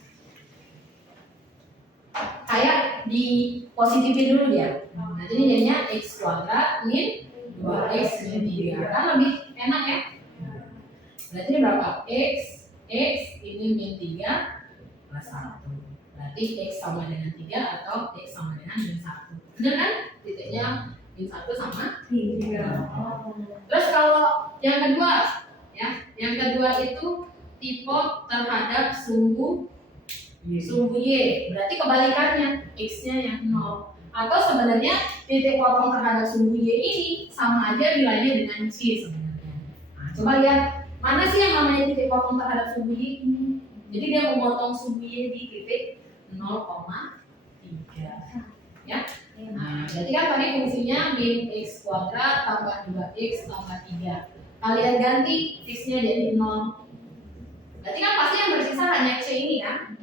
Kayak di positifin dulu ya. Nanti ini jadinya x kuadrat min 2x min 3. Kan lebih enak ya. Berarti ini berapa? X ini min 3 plus 1. Berarti x sama dengan 3 atau x sama dengan min 1. Benar kan? Titiknya min 1 sama 3. Terus kalau yang kedua ya, yang kedua itu tipe terhadap sumbu Y. Berarti kebalikannya, x-nya yang 0. Atau sebenarnya titik potong terhadap sumbu Y ini sama aja nilainya dengan C sebenarnya. Nah, coba lihat mana sih yang namanya titik potong terhadap sumbu Y ini. Jadi dia memotong sumbu Y di titik 0,3 ya. Nah, berarti kan tadi fungsinya min x kuadrat tambah 2x tambah 3. Kalian ganti x-nya jadi 0. Berarti kan pasti yang bersisa hanya C ini kan?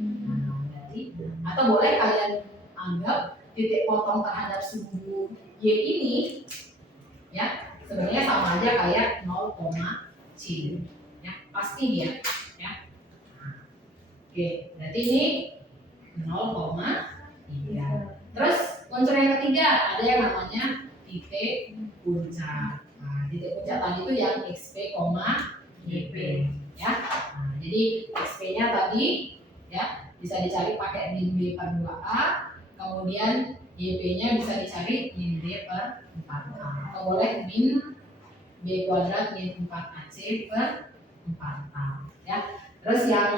Berarti, atau boleh kalian anggap titik potong terhadap sumbu Y ini ya sebenarnya sama aja kayak 0, C ya, pasti dia ya. Oke, berarti ini 0,3. Terus unsur yang ketiga ada yang namanya titik puncak. Nah, titik puncak tadi itu yang XP, YP ya. Nah, jadi XP-nya tadi ya bisa dicari pakai min B per 2A, kemudian YP-nya bisa dicari min B per 4A, atau boleh min B kuadrat min 4AC per 4A ya. Terus yang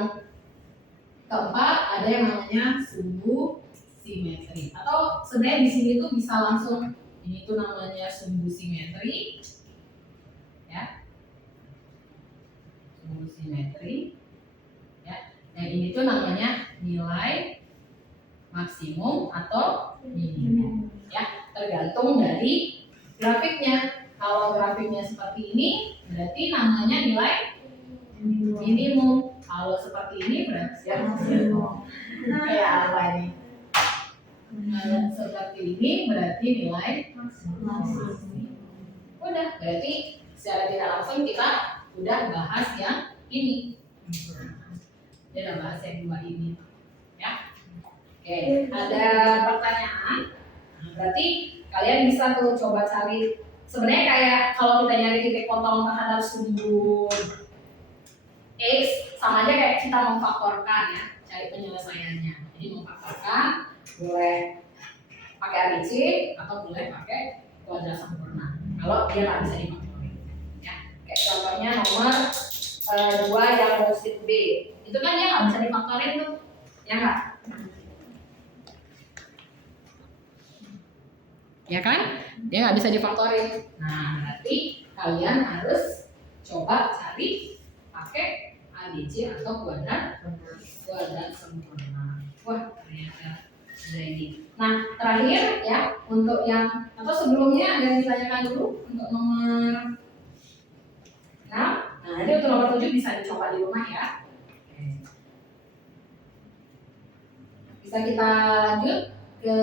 keempat ada yang namanya sumbu simetri, atau sebenarnya di sini tuh bisa langsung ini tuh namanya sumbu simetri, ya, sumbu simetri, ya. Dan ini tuh namanya nilai maksimum atau minimum, ya, tergantung dari grafiknya. Kalau grafiknya seperti ini, berarti namanya nilai minimum. Kalau seperti ini berarti ya maksimum. Kayak apa ini? Kalau seperti ini berarti nilai maksimum. Udah, berarti secara tidak langsung kita udah bahas yang ini. Kita udah bahas yang dua ini, ya. Oke, ada pertanyaan? Berarti kalian bisa tuh coba cari. Sebenarnya kayak kalau kita nyari titik potong terhadap sumbu X, sama aja kayak kita memfaktorkan, ya, cari penyelesaiannya. Jadi memfaktorkan boleh pakai ABC atau boleh pakai kuadrat sempurna. Kalau dia nggak bisa difaktorin, ya. Kayak contohnya nomor 2 yang mursid B, itu kan dia nggak bisa difaktorin tuh, ya nggak? Ya kan? Dia nggak bisa difaktorin. Nah, berarti kalian harus coba cari pakai ABC atau kuadrat sempurna. Wah, ternyata ada ini. Nah, terakhir ya, untuk yang atau sebelumnya ada yang ditanyakan dulu untuk nomor 6. Nah, nanti untuk nomor 7 bisa dicoba di rumah, ya. Bisa kita lanjut ke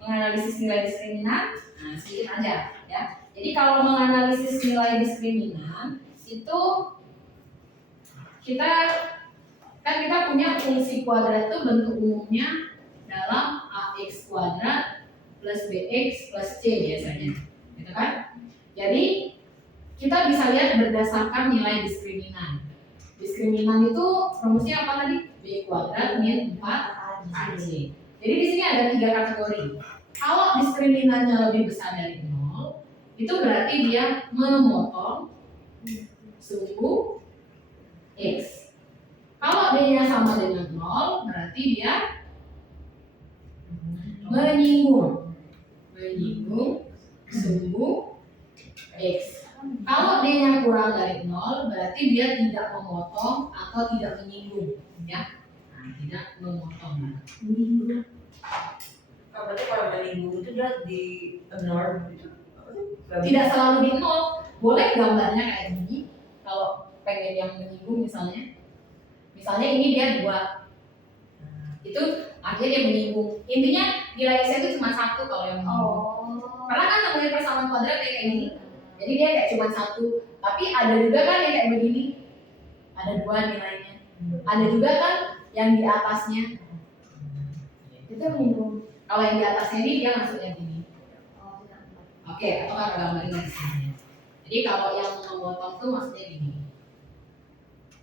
menganalisis nilai diskriminan. Nah, sedikit aja, ya. Jadi kalau menganalisis nilai diskriminan itu kita punya fungsi kuadrat itu bentuk umumnya dalam ax kuadrat plus bx plus c biasanya, gitu kan? Jadi kita bisa lihat berdasarkan nilai diskriminan. Diskriminan itu rumusnya apa tadi? B kuadrat min 4ac. Jadi di sini ada 3 kategori. Kalau diskriminannya lebih besar dari 0, itu berarti dia memotong sumbu X. Kalau D-nya sama dengan 0, berarti dia menyinggung sumbu X. Kalau D-nya kurang dari 0, berarti dia tidak memotong atau tidak menyinggung, ya. Nah, tidak memotong. Berarti kalau menyinggung itu dia di ignore gitu? Tidak selalu di 0. Boleh gambarnya kayak gini. Kalau pengen yang menyinggung misalnya ini dia 2. Itu akhirnya dia menyinggung. Intinya nilai X itu cuma 1 kalau yang menyinggung. Karena kan namanya persamaan kuadrat kayak gini. Jadi dia kayak cuma 1. Tapi ada juga kan yang kayak begini. Ada 2 nilainya. Ada juga kan yang di atasnya. Itu menyinggung. Kalau yang di atasnya ini dia masuknya gini. Oke, atau kan gambarnya di sini. Jadi kalau yang memotong tuh maksudnya gini.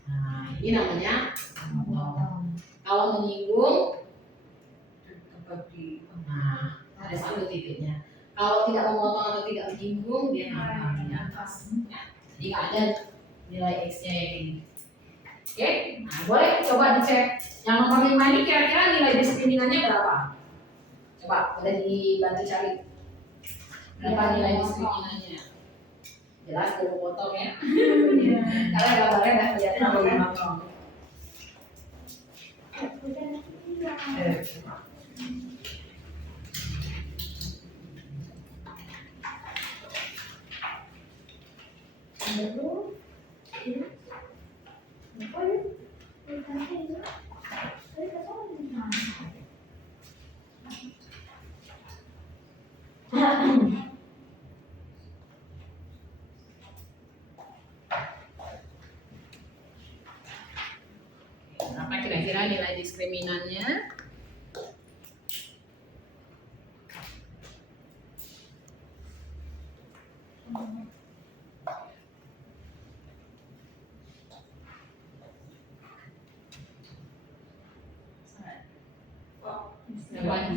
Nah, ini namanya memotong. Kalau menyinggung, nah, ada 1 titiknya. Kalau tidak memotong atau tidak menyinggung, dia nampak di atas. Ya. Jadi ada nilai X-nya yang ini. Oke, nah, boleh coba dicek. Yang nomor 5 ini kira-kira nilai diskriminannya berapa? Coba, boleh dibantu cari. Berapa nilai diskriminannya? Jelas belum potong, ya. Karena gambarnya nggak kelihatan apa yang potong. Berapa kira-kira nilai diskriminannya?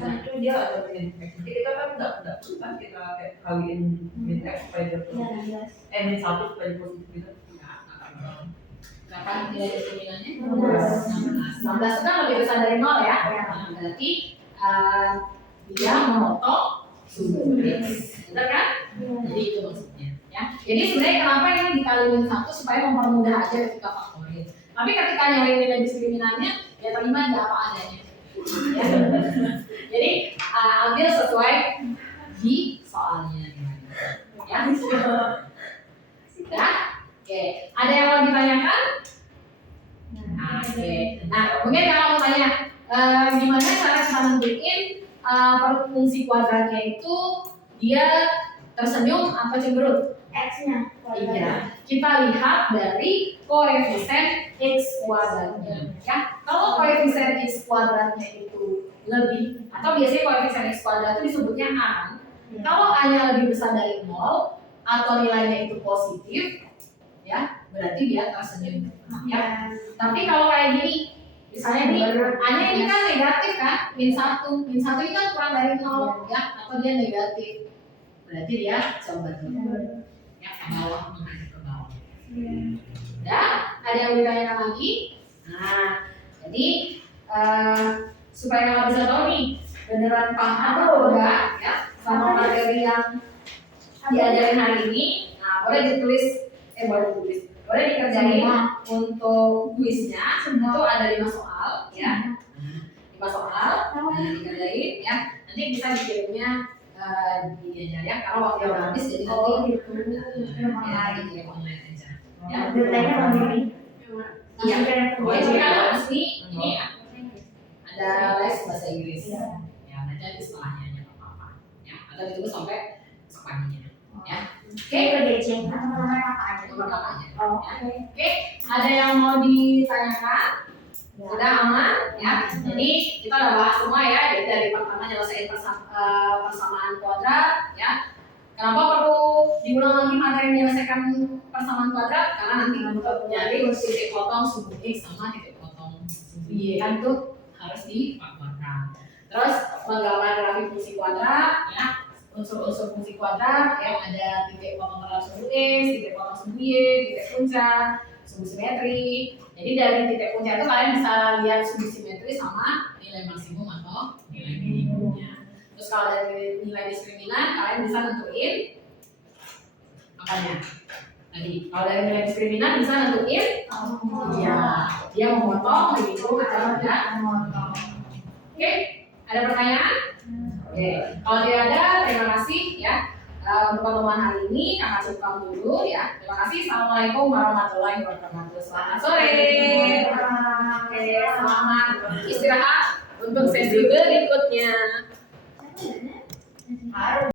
Itu dia ada min X. Jadi kita kan nggak perlu kan kita kayak kaliin min X supaya dia positif. Min 1 supaya dia positif gitu. Berapa nilai diskriminannya? 16. 16 itu kan lebih besar dari 0, ya. Nah, berarti dia memotong sumbu X. Benar kan? Jadi itu maksudnya. Ya. Jadi sebenarnya kenapa ini dikaliin 1 supaya mempermudah aja ketika faktorin. Tapi ketika nyari nilai diskriminannya, ya terima di apa adanya. Ya. Jadi ambil sesuai di soalnya. Ya. Ya. Oke. Ada yang mau ditanyakan? Oke. Nah, mungkin kalau mau tanya gimana cara kita nentuin fungsi kuadratnya itu dia tersenyum atau cemberut? X-nya. Iya, kita lihat dari koefisien X kuadratnya. Ya, kalau koefisien X kuadratnya itu lebih, atau biasanya koefisien X kuadrat itu disebutnya A kan? Kalau A-nya lebih besar dari 0 atau nilainya itu positif, ya berarti dia tersenyum. Ya. Tapi kalau kayak gini, misalnya nih, A-nya ini kan negatif kan, min 1 ini kan kurang dari 0, ya, atau dia negatif, berarti dia cemberut. Ya, ke bawah, menghadap ke bawah. Ya, ada yang ditanyakan lagi? Nah, jadi supaya kakak bisa tahu nih, beneran paham atau enggak, ya, sama materi yang diajarin hari ini, nah boleh ditulis, boleh dikerjain untuk kuisnya, itu ada 5 soal, ya, 5 soal, dikerjain, ya, nanti bisa dikirimnya diajar ya, karena waktu udah habis jadi nanti ya dikirim online aja. Ya, Deadline-nya tahun ini. iya. Jadi kan asli ini ada les bahasa Inggris. Ya, nanti ada setelahnya aja nggak apa-apa. Ya, atau ditunggu sampai besok paginya. Ya. Oke, DC teman-teman apa aja? nomor apa aja. Oh, Ya. Oke, ada yang mau ditanyakan? Sudah aman ya. Jadi kita udah bahas semua ya. Jadi dari pertama nyelesain persamaan kuadrat ya. Kenapa perlu diulang lagi materi menyelesaikan persamaan kuadrat? Karena nanti untuk nyari titik potong sumbu X sama titik potong sumbu Y kan itu harus difaktorkan. Terus menggambar grafik fungsi kuadrat ya. Unsur-unsur fungsi kuadrat yang ada titik potong terhadap sumbu X, titik potong sumbu Y, titik puncak, sumbu simetri. Jadi dari titik puncak itu kalian bisa lihat sumbu simetri sama nilai maksimum atau nilai minimumnya. Terus kalau dari nilai diskriminan kalian bisa nentuin apanya? Tadi kalau dari nilai diskriminan bisa nentuin dia memotong, menghitung atau tidak memotong. Oke, ada pertanyaan? Oke, kalau tidak ada terima kasih ya. Untuk pertemuan hari ini kakak cukupkan dulu ya. Terima kasih. Assalamualaikum warahmatullahi wabarakatuh. Selamat sore. Oke, selamat istirahat untuk sesi berikutnya.